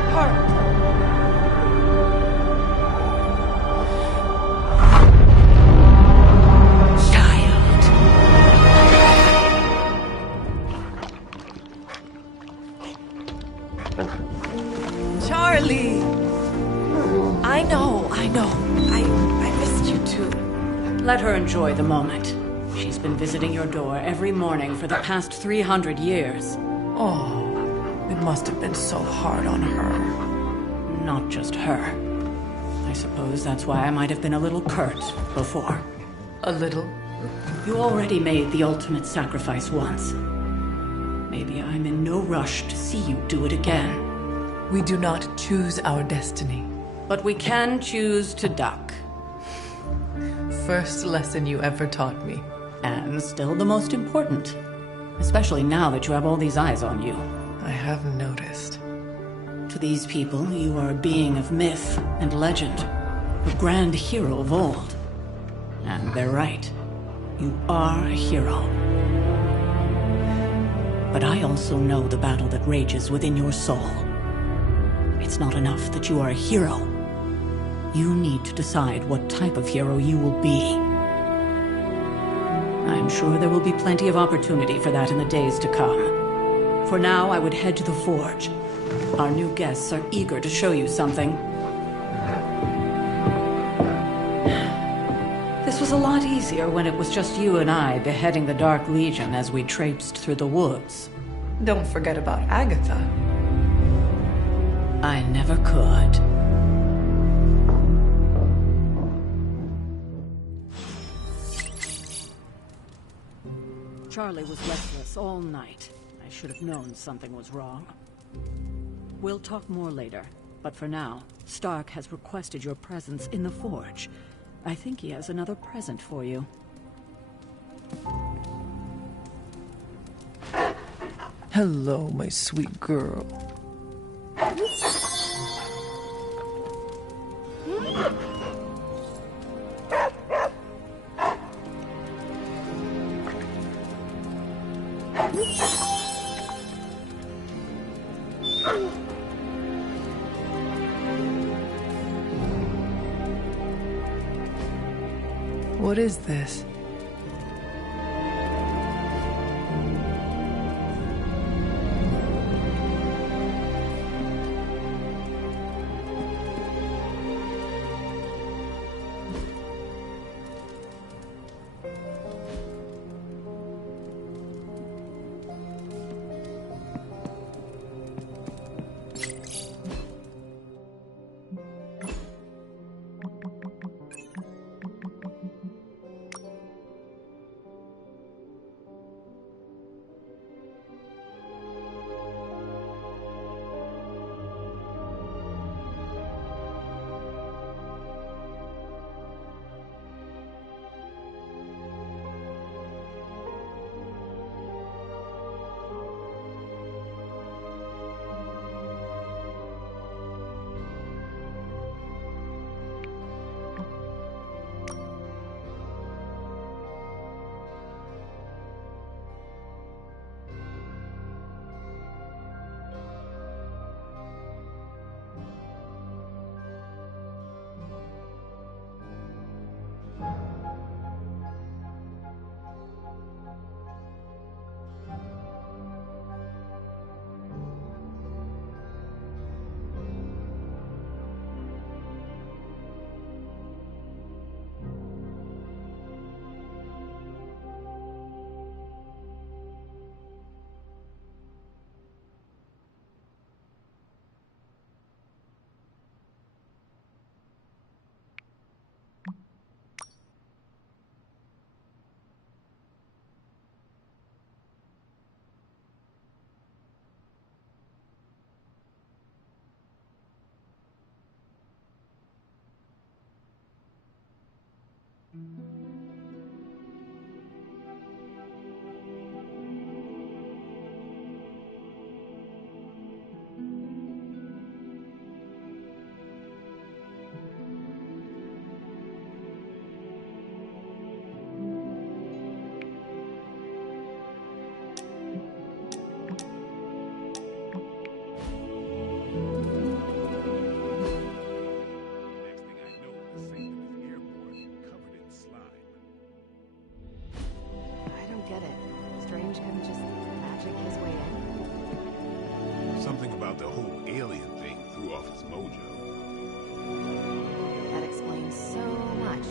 Stop her! Charlie! I know. I missed you too. Let her enjoy the moment. She's been visiting your door every morning for the past 300 years. Oh, it must have been so hard on her. Not just her. I suppose that's why I might have been a little curt before. A little? You already made the ultimate sacrifice once. Maybe I'm in no rush to see you do it again. We do not choose our destiny. But we can choose to duck. First lesson you ever taught me. And still the most important. Especially now that you have all these eyes on you. I have noticed. To these people, you are a being of myth and legend. A grand hero of old. And they're right. You are a hero. But I also know the battle that rages within your soul. It's not enough that you are a hero. You need to decide what type of hero you will be. I'm sure there will be plenty of opportunity for that in the days to come. For now, I would head to the Forge. Our new guests are eager to show you something. This was a lot easier when it was just you and I beheading the Dark Legion as we traipsed through the woods. Don't forget about Agatha. I never could. Charlie was restless all night. I should have known something was wrong. We'll talk more later, but for now, Stark has requested your presence in the Forge. I think he has another present for you. Hello, my sweet girl. What is this? Something about the whole alien thing threw off his mojo. That explains so much.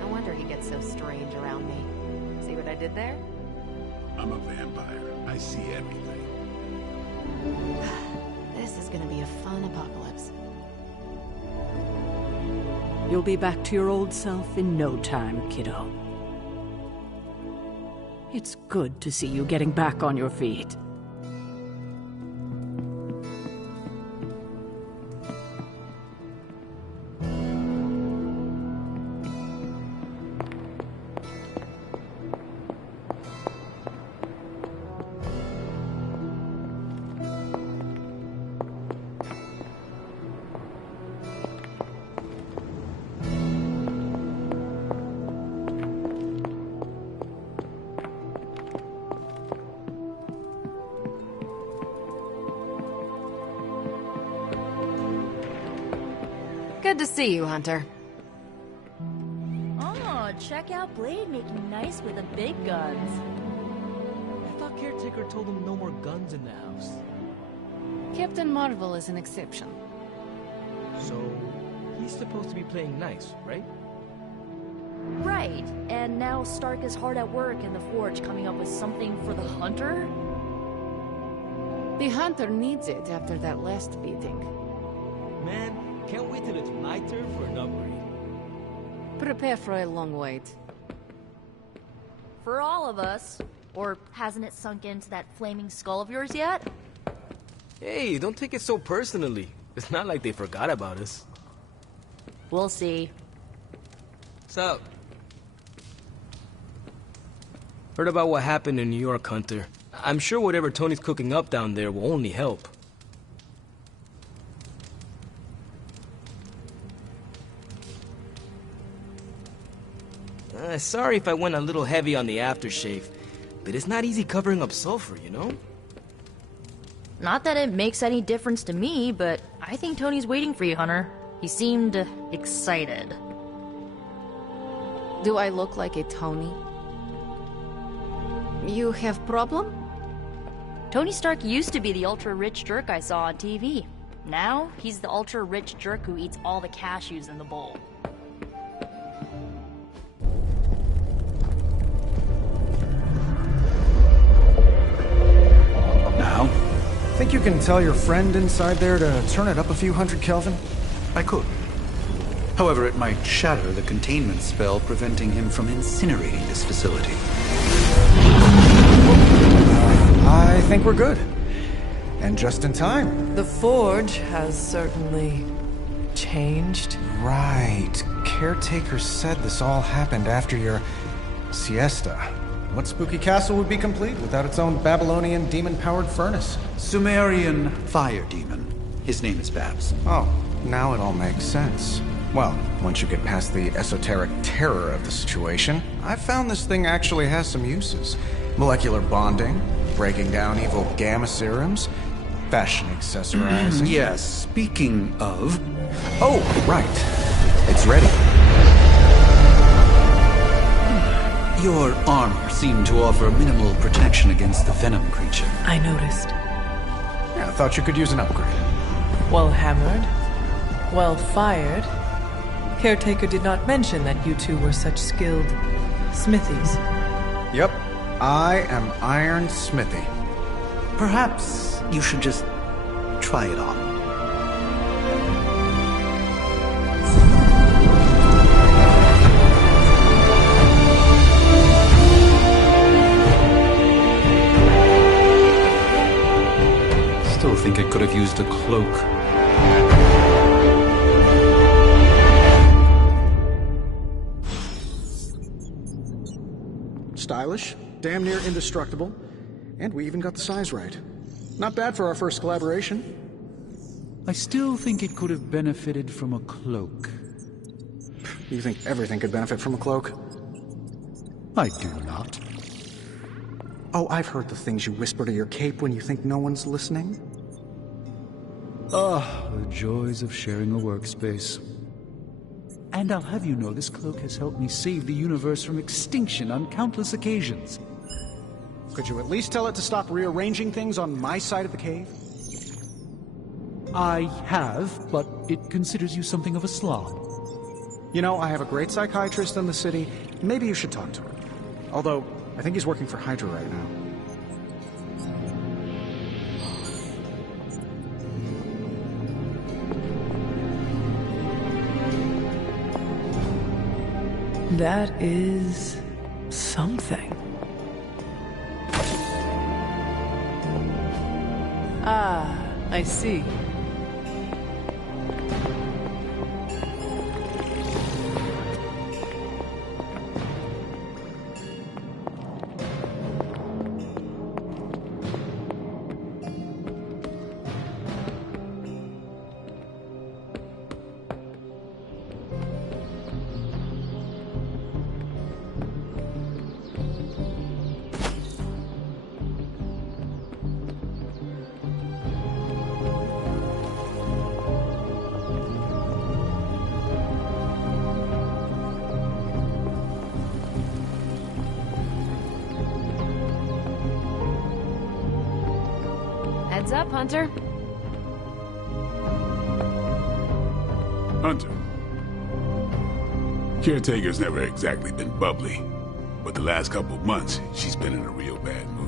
No wonder he gets so strange around me. See what I did there? I'm a vampire. I see everything. This is gonna be a fun apocalypse. You'll be back to your old self in no time, kiddo. It's good to see you getting back on your feet. Good to see you, Hunter. Oh, check out Blade making nice with the big guns. I thought Caretaker told him no more guns in the house. Captain Marvel is an exception. So, he's supposed to be playing nice, right? Right, and now Stark is hard at work in the Forge coming up with something for the Hunter? The Hunter needs it after that last beating. Man, can't wait till it's my turn for an upgrade. Prepare for a long wait. For all of us. Or hasn't it sunk into that flaming skull of yours yet? Hey, don't take it so personally. It's not like they forgot about us. We'll see. What's up? Heard about what happened in New York, Hunter. I'm sure whatever Tony's cooking up down there will only help. Sorry if I went a little heavy on the aftershave, but it's not easy covering up sulfur, you know? Not that it makes any difference to me, but I think Tony's waiting for you, Hunter. He seemed excited. Do I look like a Tony? You have problem? Tony Stark used to be the ultra-rich jerk I saw on TV. Now, he's the ultra-rich jerk who eats all the cashews in the bowl. Now? Think you can tell your friend inside there to turn it up a few hundred Kelvin? I could. However, it might shatter the containment spell preventing him from incinerating this facility. I think we're good. And just in time. The Forge has certainly changed. Right. Caretaker said this all happened after your siesta. What spooky castle would be complete without its own Babylonian demon-powered furnace? Sumerian fire demon. His name is Babs. Oh, now it all makes sense. Well, once you get past the esoteric terror of the situation, I've found this thing actually has some uses. Molecular bonding, breaking down evil gamma serums, fashion accessorizing. Yes, speaking of... Oh, right. It's ready. Your armor seemed to offer minimal protection against the venom creature. I noticed. Yeah, I thought you could use an upgrade. Well hammered. Well fired. Caretaker did not mention that you two were such skilled smithies. Yep. I am Iron Smithy. Perhaps you should just try it on. Still think it could have used a cloak. Stylish, damn near indestructible, and we even got the size right. Not bad for our first collaboration. I still think it could have benefited from a cloak. You think everything could benefit from a cloak? I do not. Oh, I've heard the things you whisper to your cape when you think no one's listening. Ah, the joys of sharing a workspace. And I'll have you know this cloak has helped me save the universe from extinction on countless occasions. Could you at least tell it to stop rearranging things on my side of the cave? I have, but it considers you something of a slob. You know, I have a great psychiatrist in the city. Maybe you should talk to him. Although, I think he's working for Hydra right now. That is something. Ah, I see. Heads up, Hunter. Hunter. Caretaker's never exactly been bubbly, but the last couple months, she's been in a real bad mood.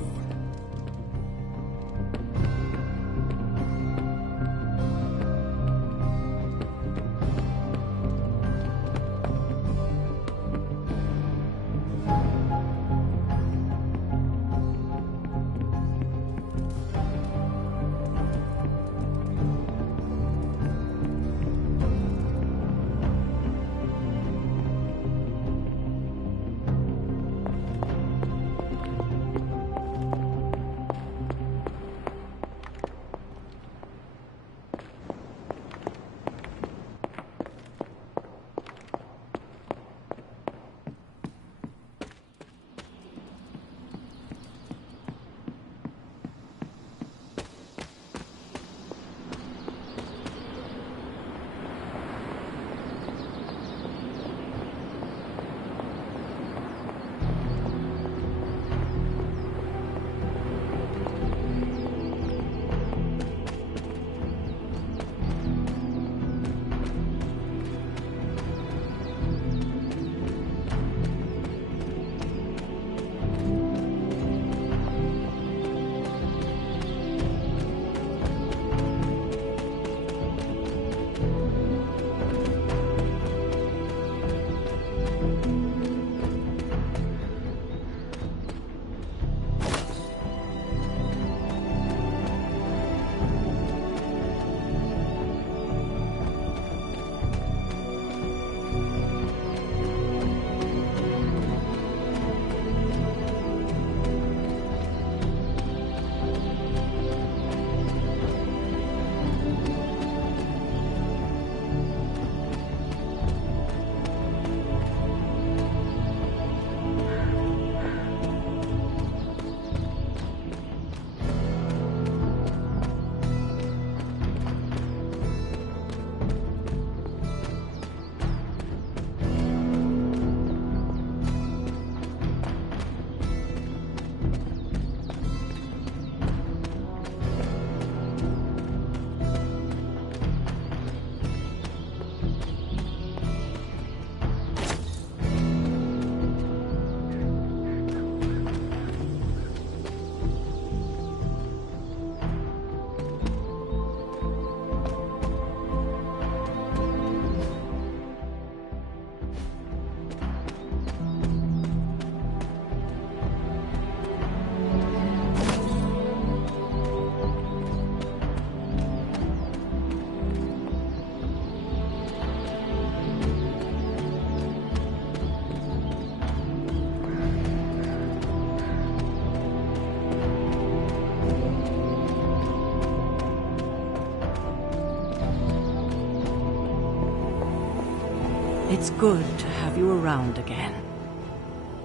It's good to have you around again.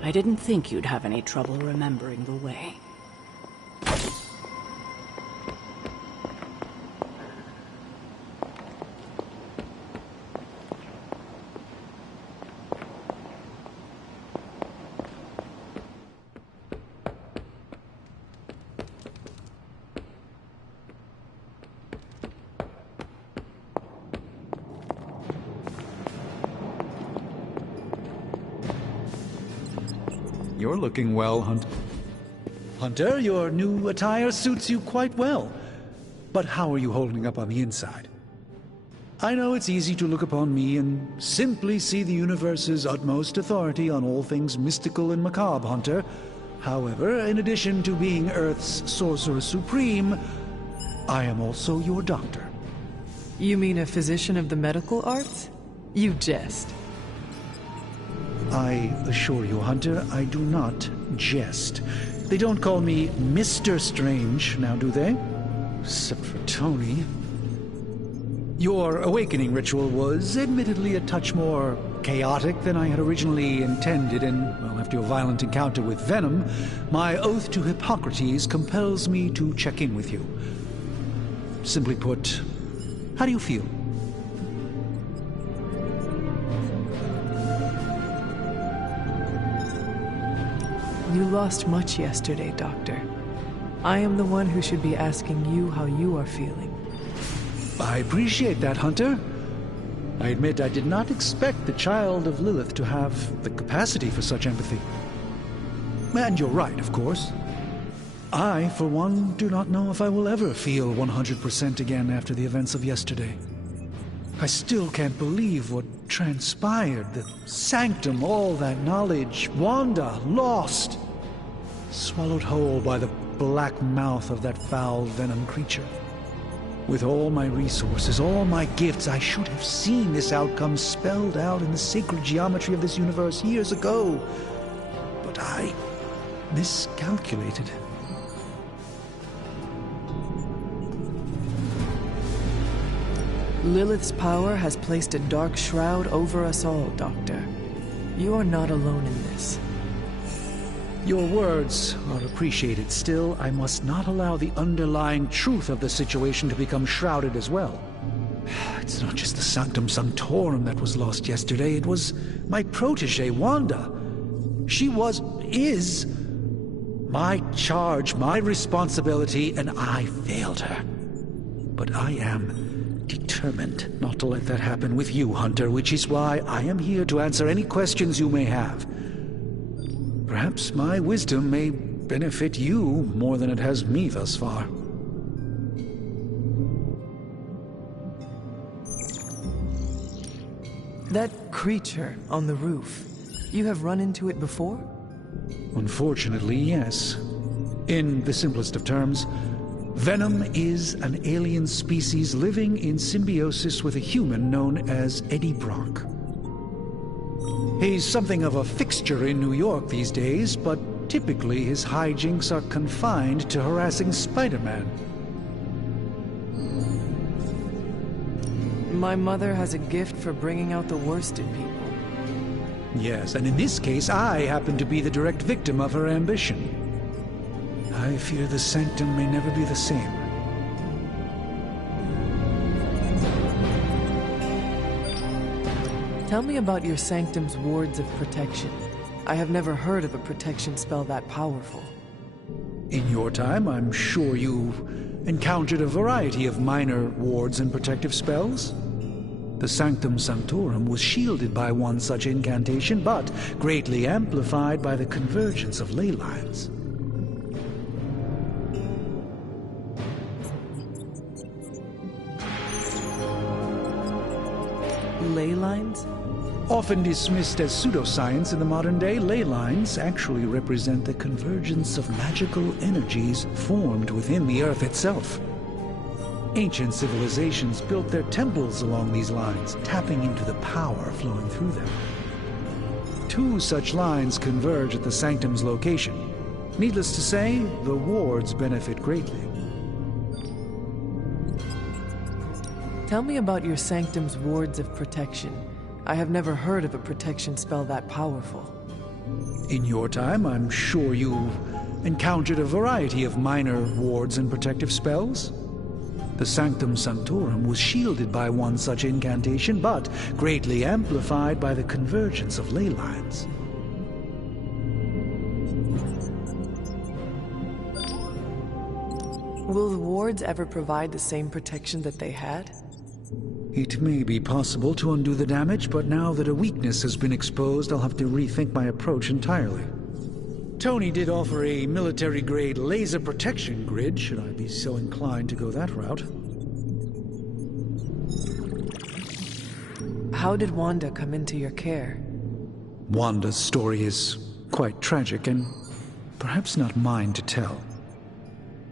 I didn't think you'd have any trouble remembering the way. You're looking well, Hunter, your new attire suits you quite well. But how are you holding up on the inside? I know it's easy to look upon me and simply see the universe's utmost authority on all things mystical and macabre, Hunter. However, in addition to being Earth's Sorcerer Supreme, I am also your doctor. You mean a physician of the medical arts? You jest. I assure you, Hunter, I do not jest. They don't call me Mr. Strange, now do they? Except for Tony. Your awakening ritual was admittedly a touch more chaotic than I had originally intended, and, well, after your violent encounter with Venom, my oath to Hippocrates compels me to check in with you. Simply put, how do you feel? You lost much yesterday, Doctor. I am the one who should be asking you how you are feeling. I appreciate that, Hunter. I admit I did not expect the child of Lilith to have the capacity for such empathy. And you're right, of course. I, for one, do not know if I will ever feel 100% again after the events of yesterday. I still can't believe what transpired. The Sanctum, all that knowledge, Wanda, lost. Swallowed whole by the black mouth of that foul venom creature. With all my resources, all my gifts, I should have seen this outcome spelled out in the sacred geometry of this universe years ago. But I miscalculated. Lilith's power has placed a dark shroud over us all, Doctor. You are not alone in this. Your words are appreciated. Still, I must not allow the underlying truth of the situation to become shrouded as well. It's not just the Sanctum Sanctorum that was lost yesterday. It was my protege, Wanda. She is my charge, my responsibility, and I failed her. But I am determined not to let that happen with you, Hunter, which is why I am here to answer any questions you may have. Perhaps my wisdom may benefit you more than it has me thus far. That creature on the roof, you have run into it before? Unfortunately, yes. In the simplest of terms, Venom is an alien species living in symbiosis with a human known as Eddie Brock. He's something of a fixture in New York these days, but typically his hijinks are confined to harassing Spider-Man. My mother has a gift for bringing out the worst in people. Yes, and in this case, I happen to be the direct victim of her ambition. I fear the Sanctum may never be the same. Tell me about your Sanctum's wards of protection. I have never heard of a protection spell that powerful. In your time, I'm sure you encountered a variety of minor wards and protective spells. The Sanctum Sanctorum was shielded by one such incantation, but greatly amplified by the convergence of ley lines. Ley lines? Often dismissed as pseudoscience in the modern day, ley lines actually represent the convergence of magical energies formed within the Earth itself. Ancient civilizations built their temples along these lines, tapping into the power flowing through them. 2 such lines converge at the Sanctum's location. Needless to say, the wards benefit greatly. Tell me about your Sanctum's wards of protection. I have never heard of a protection spell that powerful. In your time, I'm sure you encountered a variety of minor wards and protective spells. The Sanctum Sanctorum was shielded by one such incantation, but greatly amplified by the convergence of ley lines. Will the wards ever provide the same protection that they had? It may be possible to undo the damage, but now that a weakness has been exposed, I'll have to rethink my approach entirely. Tony did offer a military-grade laser protection grid, should I be so inclined to go that route. How did Wanda come into your care? Wanda's story is quite tragic and perhaps not mine to tell.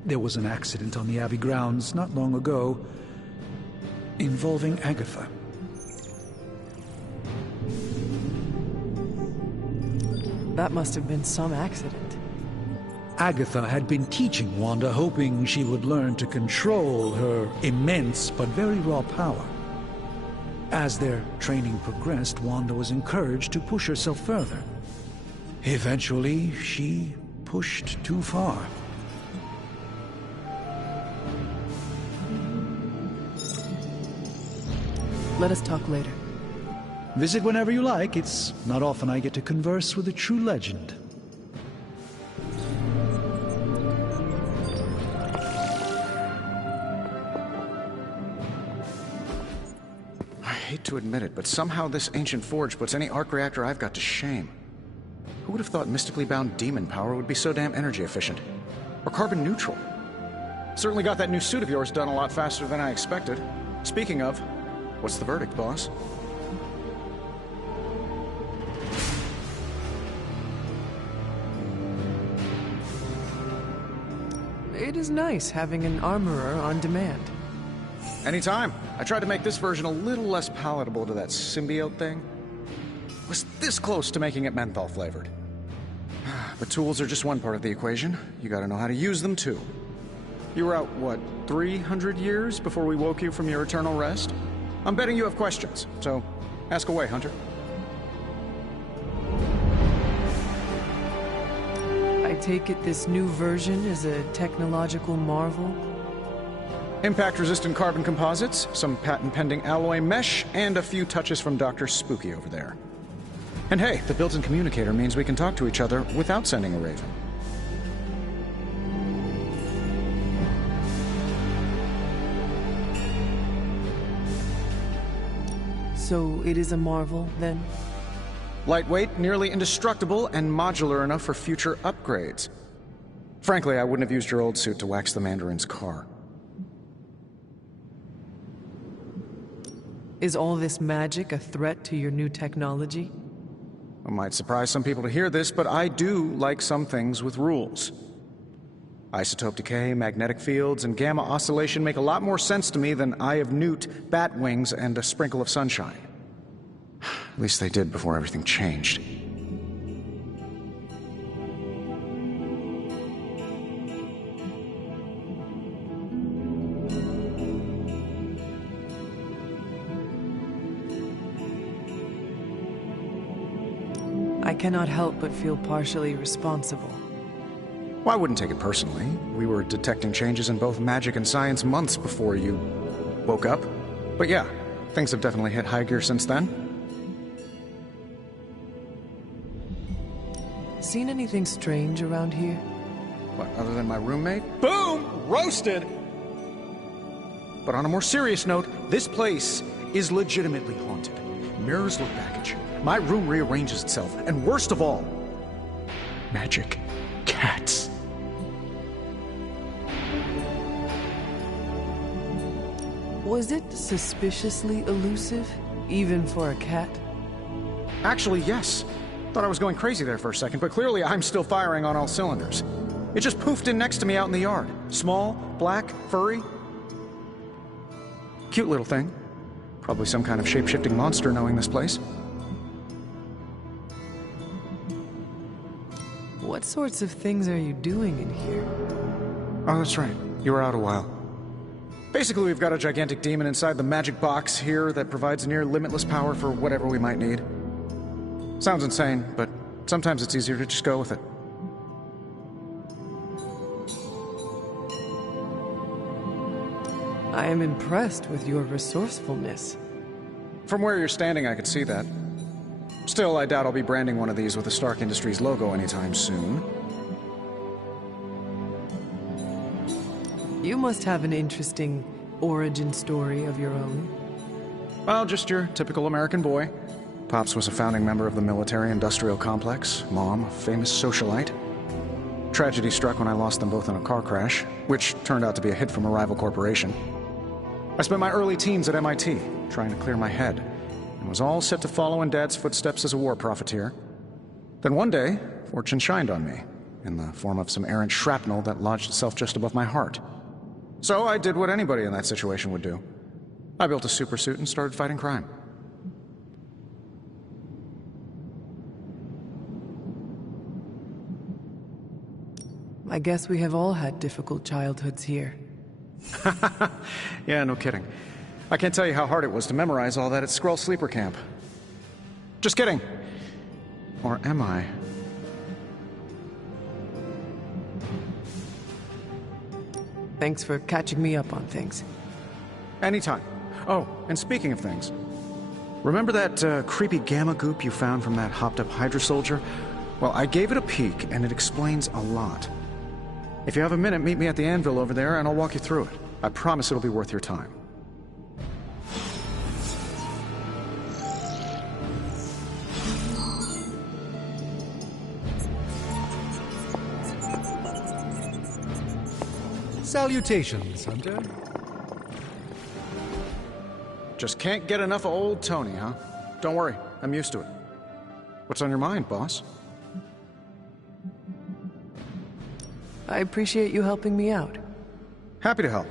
There was an accident on the Abbey grounds not long ago involving Agatha. That must have been some accident. Agatha had been teaching Wanda, hoping she would learn to control her immense but very raw power. As their training progressed, Wanda was encouraged to push herself further. Eventually, she pushed too far. Let us talk later. Visit whenever you like. It's not often I get to converse with a true legend. I hate to admit it, but somehow this ancient forge puts any arc reactor I've got to shame. Who would have thought mystically bound demon power would be so damn energy efficient? Or carbon neutral? Certainly got that new suit of yours done a lot faster than I expected. Speaking of, what's the verdict, boss? It is nice having an armorer on demand. Anytime. I tried to make this version a little less palatable to that symbiote thing. Was this close to making it menthol flavored. But tools are just one part of the equation. You gotta know how to use them too. You were out, what, 300 years before we woke you from your eternal rest? I'm betting you have questions, so ask away, Hunter. I take it this new version is a technological marvel? Impact-resistant carbon composites, some patent-pending alloy mesh, and a few touches from Dr. Spooky over there. And hey, the built-in communicator means we can talk to each other without sending a raven. So it is a marvel, then? Lightweight, nearly indestructible, and modular enough for future upgrades. Frankly, I wouldn't have used your old suit to wax the Mandarin's car. Is all this magic a threat to your new technology? It might surprise some people to hear this, but I do like some things with rules. Isotope decay, magnetic fields, and gamma oscillation make a lot more sense to me than Eye of Newt, bat wings, and a sprinkle of sunshine. At least they did before everything changed. I cannot help but feel partially responsible. Well, I wouldn't take it personally. We were detecting changes in both magic and science months before you woke up. But yeah, things have definitely hit high gear since then. Seen anything strange around here? What, other than my roommate? Boom! Roasted! But on a more serious note, this place is legitimately haunted. Mirrors look back at you. My room rearranges itself. And worst of all, magic cats. Was it suspiciously elusive, even for a cat? Actually, yes. Thought I was going crazy there for a second, but clearly I'm still firing on all cylinders. It just poofed in next to me out in the yard. Small, black, furry. Cute little thing. Probably some kind of shape-shifting monster knowing this place. What sorts of things are you doing in here? Oh, that's right. You were out a while. Basically, we've got a gigantic demon inside the magic box here that provides near limitless power for whatever we might need. Sounds insane, but sometimes it's easier to just go with it. I am impressed with your resourcefulness. From where you're standing, I could see that. Still, I doubt I'll be branding one of these with the Stark Industries logo anytime soon. You must have an interesting origin story of your own. Well, just your typical American boy. Pops was a founding member of the military-industrial complex. Mom, a famous socialite. Tragedy struck when I lost them both in a car crash, which turned out to be a hit from a rival corporation. I spent my early teens at MIT, trying to clear my head, and was all set to follow in Dad's footsteps as a war profiteer. Then one day, fortune shined on me, in the form of some errant shrapnel that lodged itself just above my heart. So I did what anybody in that situation would do. I built a supersuit and started fighting crime. I guess we have all had difficult childhoods here. Yeah, no kidding. I can't tell you how hard it was to memorize all that at Skrull Sleeper Camp. Just kidding. Or am I? Thanks for catching me up on things. Anytime. Oh, and speaking of things, remember that creepy gamma goop you found from that hopped-up Hydra soldier? Well, I gave it a peek, and it explains a lot. If you have a minute, meet me at the anvil over there, and I'll walk you through it. I promise it'll be worth your time. Salutations, Hunter. Just can't get enough of old Tony, huh? Don't worry, I'm used to it. What's on your mind, boss? I appreciate you helping me out. Happy to help.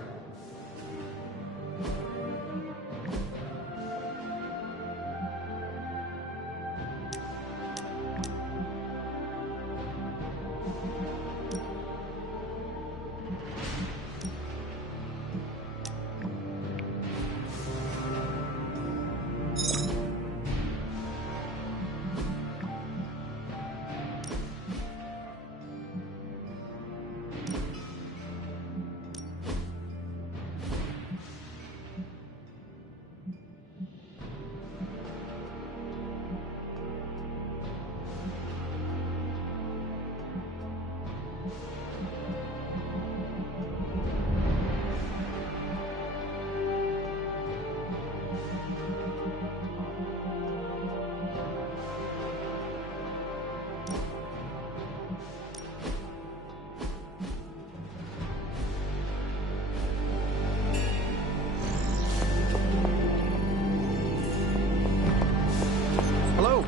Hello.